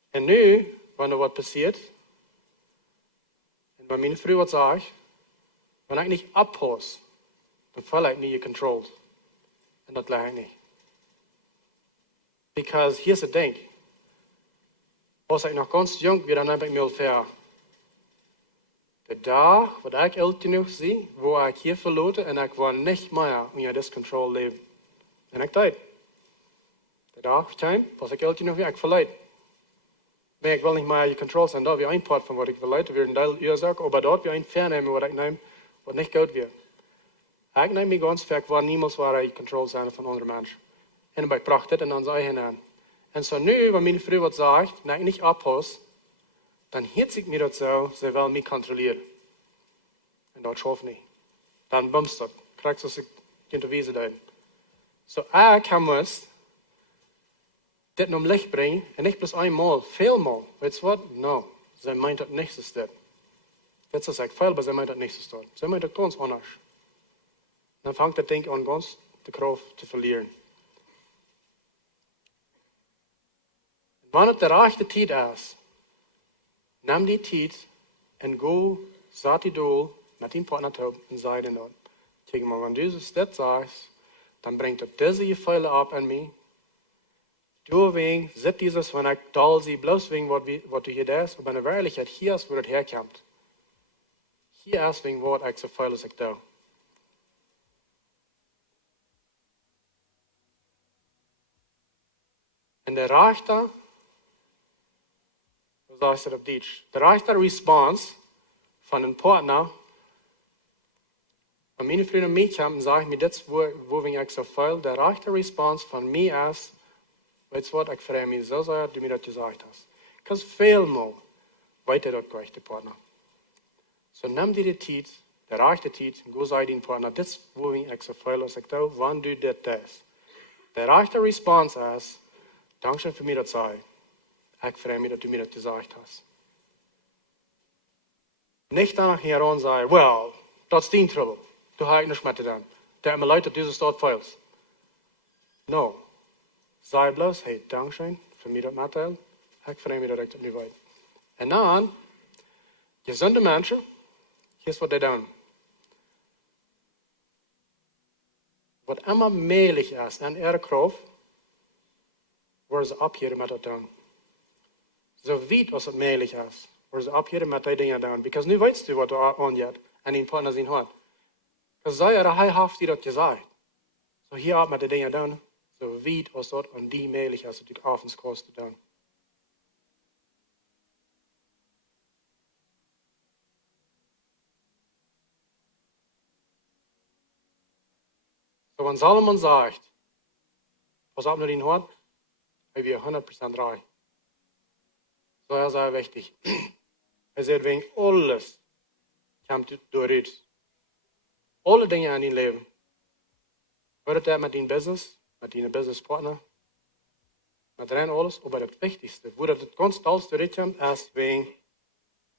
En nu, wanneer wat passiert, en wanneer mijn vrouw wat zegt, wanneer ik niet abhoos, dan val ik niet gecontroleerd. En dat leg ik niet. Because hier is het ding. Als ik nog ganz jong ben, dan heb ik me ver. De dag, wat ik oud genoeg zie, waar ik hier verloten en ik wil niet meer onder deze controle leven. En ik deed. De dag kwam, was ik oud genoeg, ik verleid. Maar ik wil niet meer je controle zijn, dat weer een part van wat ik verleid, weer een deel oorzaak, maar dat weer een vernemen wat ik neem, wat niet goed weer. Ik neem me ganz ver, ik wil niemals waar je controle zijn van andere mensen. En ik bracht dit in onze eigen aan. En zo nu, wanneer mijn vrouw wat zegt, en ik niet abhoos, dan hiet ik me dat zo, ze wil mij controleren. En dat schoof niet. Dan bumst dat. Krijg zoals ik unterwezen deed. Zo ik moest dit naar licht brengen, en niet plus eenmaal, veelmaal. Weet je wat? No, zij meint dat niks is dit. Dit is ik veel, maar zij meint dat niks is dat. Zij meint dat ganz anders. Dan vangt dat ding aan ganz de kracht te verlieren. Wanneer het de rechte tijd is, neem die tijd en go, zet die doel met die partner toe en zei dan dat. Kijk maar, wanneer du dit zegt, dan brengt het deze gevoelens op aan mij. Doorwegen zit dieses, wanneer ik dal zie, bloos wegen wat du hier deed, op een werkelijkheid hier is, waar het herkomt. Hier is wegen wat ik zo veel als ik doe. En de rechter, zoals is het op Duits? De rechter response van een partner, en mijn vrienden meekomen en zeggen, dit is waar ik zo veel, de rechter response van mij is, weet je wat, ik vraag me zo sehr, du mir das gesagt hast. Because veelmaal weet je dat kwijt, de partner. So neem die de tijd, de rechte tijd, en go zei die partner, dit is waar ik zo veel als ik doe, wanneer du dit doet. De rechte response is, dankzij voor mij dat zei. Ik vraag me dat du mir das gesagt hast. Nicht danach hieran sagen, well, dat is dein trouble. Du hast nichts mit dir. Der hat mir leid, dass du das dort feilst. No. Sei bloß, hey, dankzij für mir das mitteilen. Ich freue mich, dass ich das nicht weiß. En dan, gezonde mensen, hier is wat die doen. Wat immer möglich ist an ihrer Kraft, worden ze abhören met dat doen. Zo weit als het möglich ist, worden ze abhören met die dingen doen. Because nu weißt du, wat du aanjet en die partner zien hat. Because zij er hij die dat gezegd. So hier ab met die dingen doen. So weit als dat an die möglich ist, die avonds kost te doen. So, wenn Salomon sagt, was ab nur ihn hört, er wird 100% reich. So, er sagt wichtig. Er sagt, wegen alles kommt durch. Alle Dinge in dein Leben. Wird das mit deinem Business, mit deinem Businesspartner, mit rein alles, aber das Wichtigste, wo das ganz tollste durchkommt, ist wegen,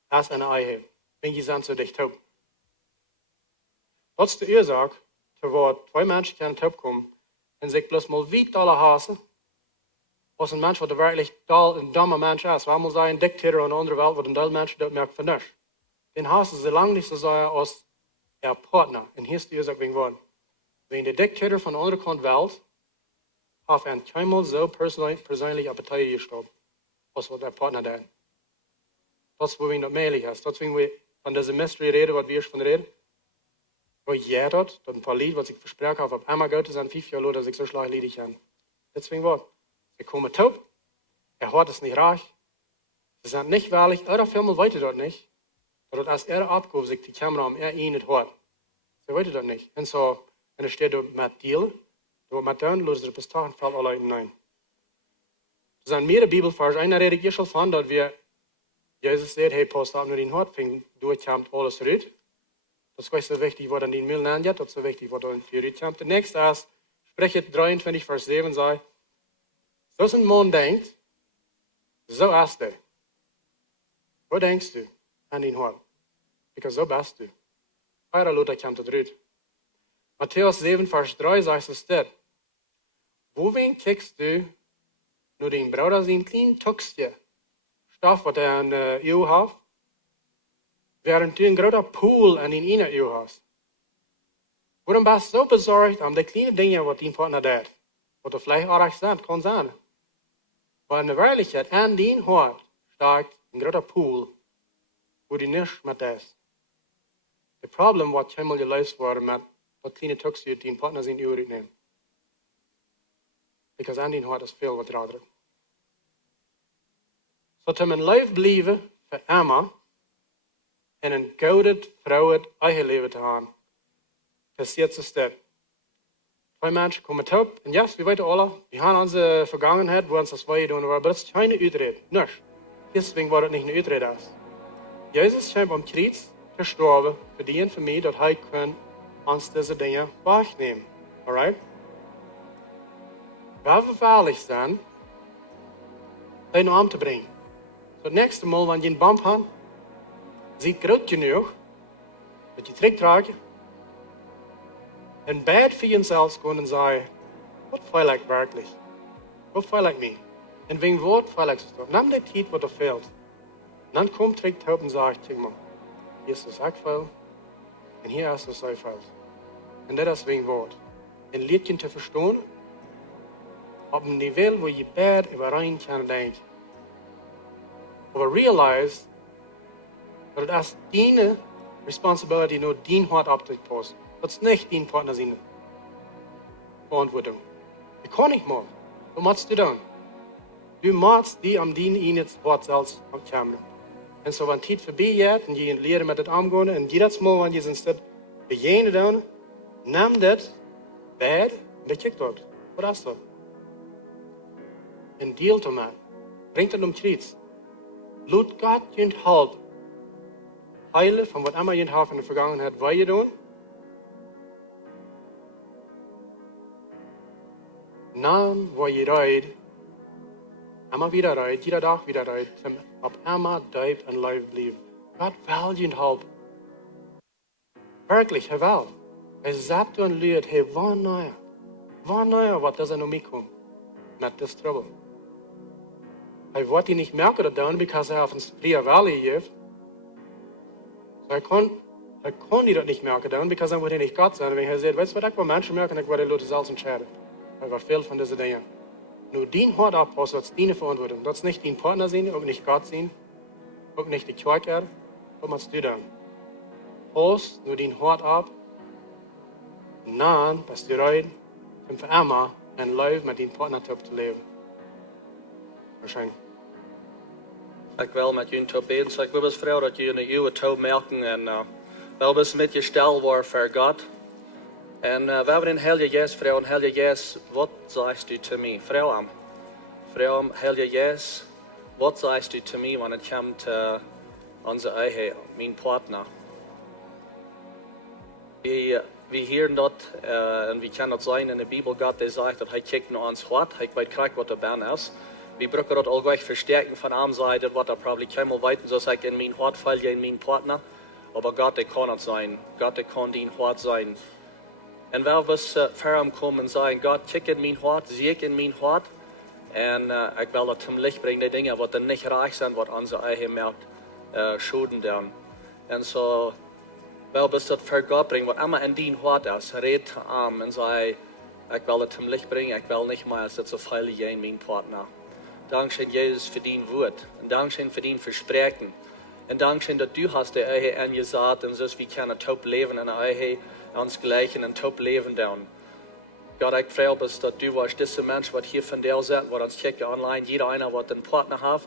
als eine Eihe. Wenn die sind so dicht taub. Das ist die Ursache, waar twee mensen kunnen opkomen en zich plus mal weit alle hassen, als een mens wat werkelijk een domme mens is. Waar moet zijn een dictator in de andere wereld, wat een deel mensen dat merkt van niks. Den hassen ze lang niet zo zeer als haar partner. En hier is de oorzaak wegen wat. Wegen de dictator van de andere kant wereld, heeft een keinmal zo persoonlijk op partij gestorben, als wat haar partner deed. Dat is waarin dat mogelijk is. Dat is waarin we van deze mystery reden, wat we eerst van reden. Wo jij dat een paar lied wat ik versproken heb, op einmal Gott is aan 5 jaar lang, dat ik zo slecht liedig kan. Deswegen wat? Ze komen top, hoort es niet reich, ze zijn niet waarlijk, er filmen weet je dat niet, dat als abgeeft zich die camera om in het hoort. Ze weten dat niet. En zo, en er staat er met delen, door met downloads er bestaan, valt alle in nein. Er zijn meerdere Bibelvers, einer rede ik eerst al van, dat we, Jezus zegt, hey, post op naar die hoort, doorkomt alles eruit. Dat is zo wichtig, wat aan die mail aangeeft. Dat is zo wichtig, wat aan die komt. De nächste is, Sprüche 23, vers 7 zei, zoals een man denkt, zo is hij. Wat denkst du aan die hart? Because zo bist du. Eure Luther komt het eruit. Matthäus 7, vers 3 zegt es dit. Wohin kickst du nur den Bruder sein kleinen Tuxje, Stoff, was er in der EU hat, während du einen großen Pool an den einen EU hast? Warum bist du so besorgt um die kleinen Dinge, was dein Partner tut? Was du vielleicht auch sind, kann sein. Weil in der Wirklichkeit an dein Hort steigt ein großer Pool, wo du nicht mit ist. Das Problem, was einmal gelöst wurde, mit das kleine Tuxje, dein Partner sein EU nehmen. Because an dein Hort ist viel, was drauf ist. So, zum ein Leben bleiben für immer en een gouden vrouw het eigen leven te gaan. Passiert es dat. Zwei Menschen kommen top, und ja, wir weten alle, wir haben unsere Vergangenheit, wo uns das wir tun, aber das ist keine Uitrede. Nicht. Deswegen war das nicht eine Uitrede. Jesus scheint am Kreuz gestorben, für die und für mich, dass er uns diese Dinge wahrnehmen. Alright? Wenn wir wahrlich sind, den Arm zu bringen. So, das nächste Mal, wenn ihr einen Bump habt, sieht groß genug, dass ihr trägt, en bad für ihn selbst gehen und sagen, was fehl ich wirklich? Was fehl ich mir? Und wegen Wort fehl ich es doch. Nimm die Zeit, was da fehlt. Und dann kommt trägt und sagt, guck mal, hier ist das auch fehl, und hier ist das auch fehl. Und das ist wegen Wort. Ein Liedchen zu verstehen, auf einem Niveau, wo ihr bad überein kann denken. Aber realize, dass das deine Responsibility nur dein Hort abzupassen. Das ist nicht dein Partner seine Verantwortung. Du kannst nicht mal. Was machst du dann? Du machst die am dein ins Wort selbst kommen. Und so, wenn die Zeit vorbei geht und je lernen mit dem umgehen, und jedes Mal, wenn je sind begegnen dann, nimm das bad und kickt dort. Was ist das? Ein Deal zu machen. Bringt das Kreuz. Lut Gott jünd halb. Heile von was immer jünd in der Vergangenheit, weil ihr tun. Dann, wo ihr reid, immer wieder reid, jeder Tag wieder reid, ob immer deib und live blieb. Gott will jünd halb. Wirklich, er will. Er sagt und lehrt, hey, wann neuer, was das an mich kommt, mit das Trouble. Er wird ihn nicht merken, dass dann, because er auf uns früher Valley gibt. So er kann die das nicht merken, dann, because er wird nicht Gott sein. Wenn er sagt, weißt du, was ich bei Menschen merken, ich werde Leute selbst entscheiden. Er war viel von diesen Dingen. Nur dein Hort abpassen, das ist deine Verantwortung. Das ist nicht dein Partner sein, auch nicht Gott sein, auch nicht die Kirche. Was machst du dann? Pass nur dein Hort ab. Und dann, dass du rein, um für immer ein Leben mit deinem Partner zu leben. Wahrscheinlich. Ik wil met jullie toe beden, so ik wil vrouw dat jullie uw toe merken en wel eens met je stel worden voor God. En we hebben een hele yes, vrouw, een hele yes, wat sagst du zu mir? Vrouw, hele yes, wat sagst du zu mir, wenn het komt onze eigen, mijn partner? We hören dat en we kennen dat zijn in de Bibel, God die sagt, dat hij kijkt naar ons hart, hij weet krijgt wat er ben is. Wir brauchen das auch gleich verstärken von einer Seite, was da probably keinmal weiter, so sagt in mein Hort fall ja in mein Partner. Aber Gott, der kann nicht sein. Gott, der kann dein Hort sein. Und wenn wir vor kommen und sagen, Gott, kick in mein Hort, sieg in mein Hort. Und ich will das zum Licht bringen, die Dinge, die dann nicht reich sind, was unser eigen Markt schulden dann. Und so, weil wir das vor Gott bringen, was immer in dein Hort ist, red arm und sei, ich will das zum Licht bringen, ich will nicht mehr, als das so viel in mein Partner. Dankeschön, Jesus, für dein Wort. Und Dankeschön für dein Versprechen. Und Dankeschön, dass du hast der Ehe angesagt und so wir können top leben in der Ehe uns gleichen und top leben dann. Gott, ich freue mich, dass du warst, dieser Mensch, was hier von dir sagt, was uns kicken online, jeder einer, was einen Partner hat,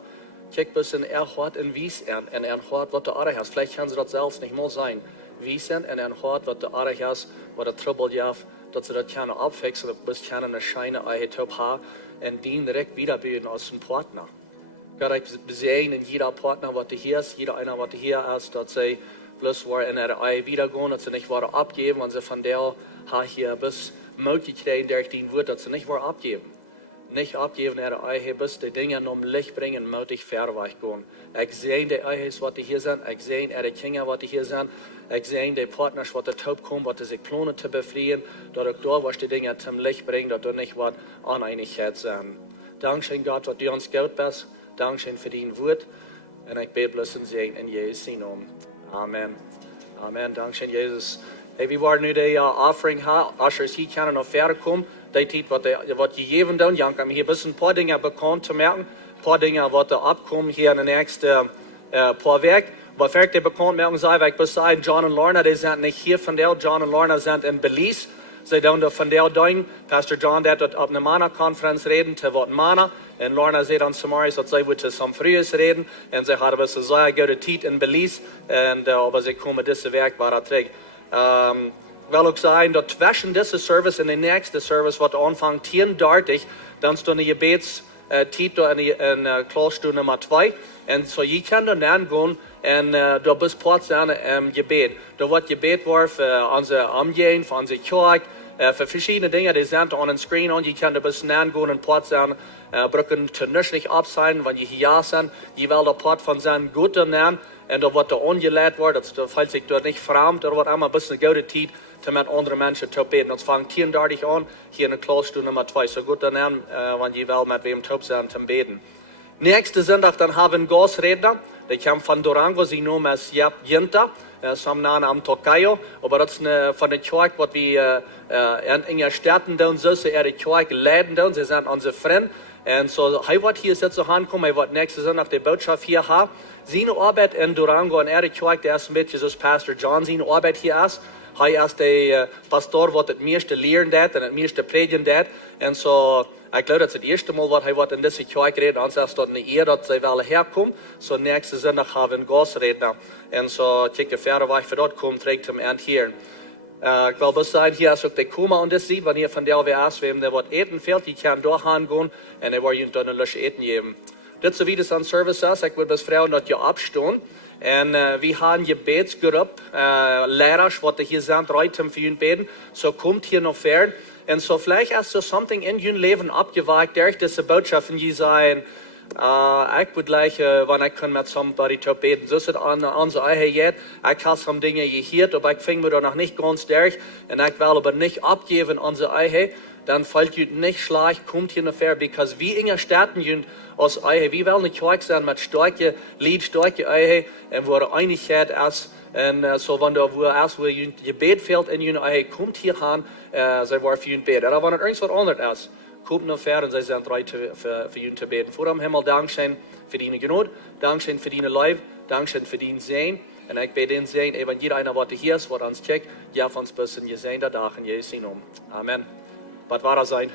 kick bis in Hort und wies und Hort, was du auch hast. Vielleicht kann sie das selbst nicht mal sein. Wiesen und Hort, was du auch hast, was der Trouble hat, dass sie das können abfixen, dass du eine scheine Ehe top haben. Und den direkt wiederbilden als ein Partner. Gott, ich sehe in jeder Partner, was hier ist, jeder einer, was hier ist, dass sie bloß war in der Ehe wiedergehen, dass sie nicht war abgeben, wenn sie von der hier bis Möglichkeiten, der ich dienen wird, dass sie nicht war abgeben. nicht abgeben, bis die Dinge um Licht bringen, mutig verweicht gehen. Ich sehe die Eihes, was die hier sind, ich sehe die Kinder, was die hier sind, ich sehe die Partners, was der Taub kommt, was die sich planen zu befreien, dass ich da, was die Dinge zum Licht bringen, dass du nicht was Uneinigkeit sind. Dankeschön, Gott, dass du uns gut bist. Dankeschön für dein Wort. Und ich bete bloß und Segen in Jesu Namen. Amen. Amen. Dankeschön, Jesus. Hey, wir wollen nu die Offering haben. Ushers hier können noch fertig kommen. Die Zeit, was gegeben haben. Jank haben hier ein bisschen ein paar Dinge bekannt zu merken. Ein paar Dinge, was da abkommen hier in den nächsten paar Wochen. Was fertig bekannt merken sei, weil ich bis dahin John und Lorna, die sind nicht hier von der. John und Lorna sind in Blieft. Sie tun da von der Dein. Pastor John, der dort auf einer Mana-Konferenz reden, zu Wort Mana. Und Lorna sagt dann zu Maurice, dass sie heute zum Frühes reden. Und sie hat aber so sehr gute Zeit in Belize. Und aber sie kommen diese Werk weiter zurück. Will auch sagen, dass zwischen diesem Service und dem nächsten Service, was anfängt, 10:30, dann ist eine Gebetszeit in Kloster Nummer 2. Und so, ihr könnt dann gehen und da bist Platz im Gebet. Da wird Gebet war für unsere Umgehen, für unsere Kirche, für verschiedene Dinge, die sind an den Screen und ihr könnt da bis gehen und Platz sein, brücken zu nicht ab sein, wenn ihr hier sind. Ihr wollt der Platz von seinen Guten nehmen. Und da wird da angeleitet worden, falls sich dort nicht fremd, da wird immer ein bisschen gute Zeit, mit anderen Menschen zu beten. Und es fängt 10:30 an, hier in der Kloster Nummer 2. So gut dann, wenn ihr wollt, mit wem zu sein, zum Beten. Nächsten Sonntag dann haben wir einen Gastredner, der kommt von Durango, sie nennen es Jinta, am Namen am Tokayo, aber das ist von der Kirche, was wir in den Städten tun, so ist die Kirche leiten tun, sie sind unsere Freunde. Und so, er wird hier jetzt so ankommen, er wird nächsten Sonntag die Botschaft hier haben. Seine Arbeit in Durango und Kirche, der ist mit Jesus Pastor John, seine Arbeit hier ist. Er ist der Pastor, der das meiste lehren hat und das meiste predigen hat. Und so, ich glaube, das ist das erste Mal, was er in dieser Kirche redet. Und es ist dort eine Ehre, dass sie herkommen. So, nächsten Sonntag haben wir einen Gastredner. Und so, ich denke, für dort kommt, trägt ihm an hier. Ich will bis dahin, hier ist auch der Kuma und das sieht, wenn ihr von der WS, wem der wird eten fehlt, die kann durchgehen und er wird ihnen dann ein Lösch eten geben. Das so wie das an Service ist, ich will bis Frauen dort hier abstehen. Und wir haben ein Gebetsgruppe, Lehrer, die hier sind, heute für ihn beten. So kommt hier noch fern. Und so vielleicht ist so something in ihrem Leben abgewagt durch diese Botschaften, die sagen, ich würde gleich, wenn ich mit somebody zu beten. So ist es an so, ich habe some Dinge gehört, aber ich fing mir da noch nicht ganz durch. Und ich will aber nicht abgeben an so, dann fällt ihr nicht schlecht, kommt hier noch fair, because wie in der Städten aus wir wollen nicht Kirche sein mit starke Lied, starke und wo Einigkeit ist. Und so, wenn da wo ihr Gebet fehlt in ihr kommt hier an, sie wollen für ihn beten. Aber wenn es irgendwas anderes ist, kommt noch fair und sie sind bereit für ihn zu beten. Vor dem Himmel, Dankeschön für deine Genut, Dankeschön für deine Leib, Dankeschön für dein Sehen. Und ich bete den Sehen, wenn jeder einer, was hier ist, was uns checkt, ja, von uns ein bisschen gesehen, da in Jesu Namen. Amen. Was war das sein?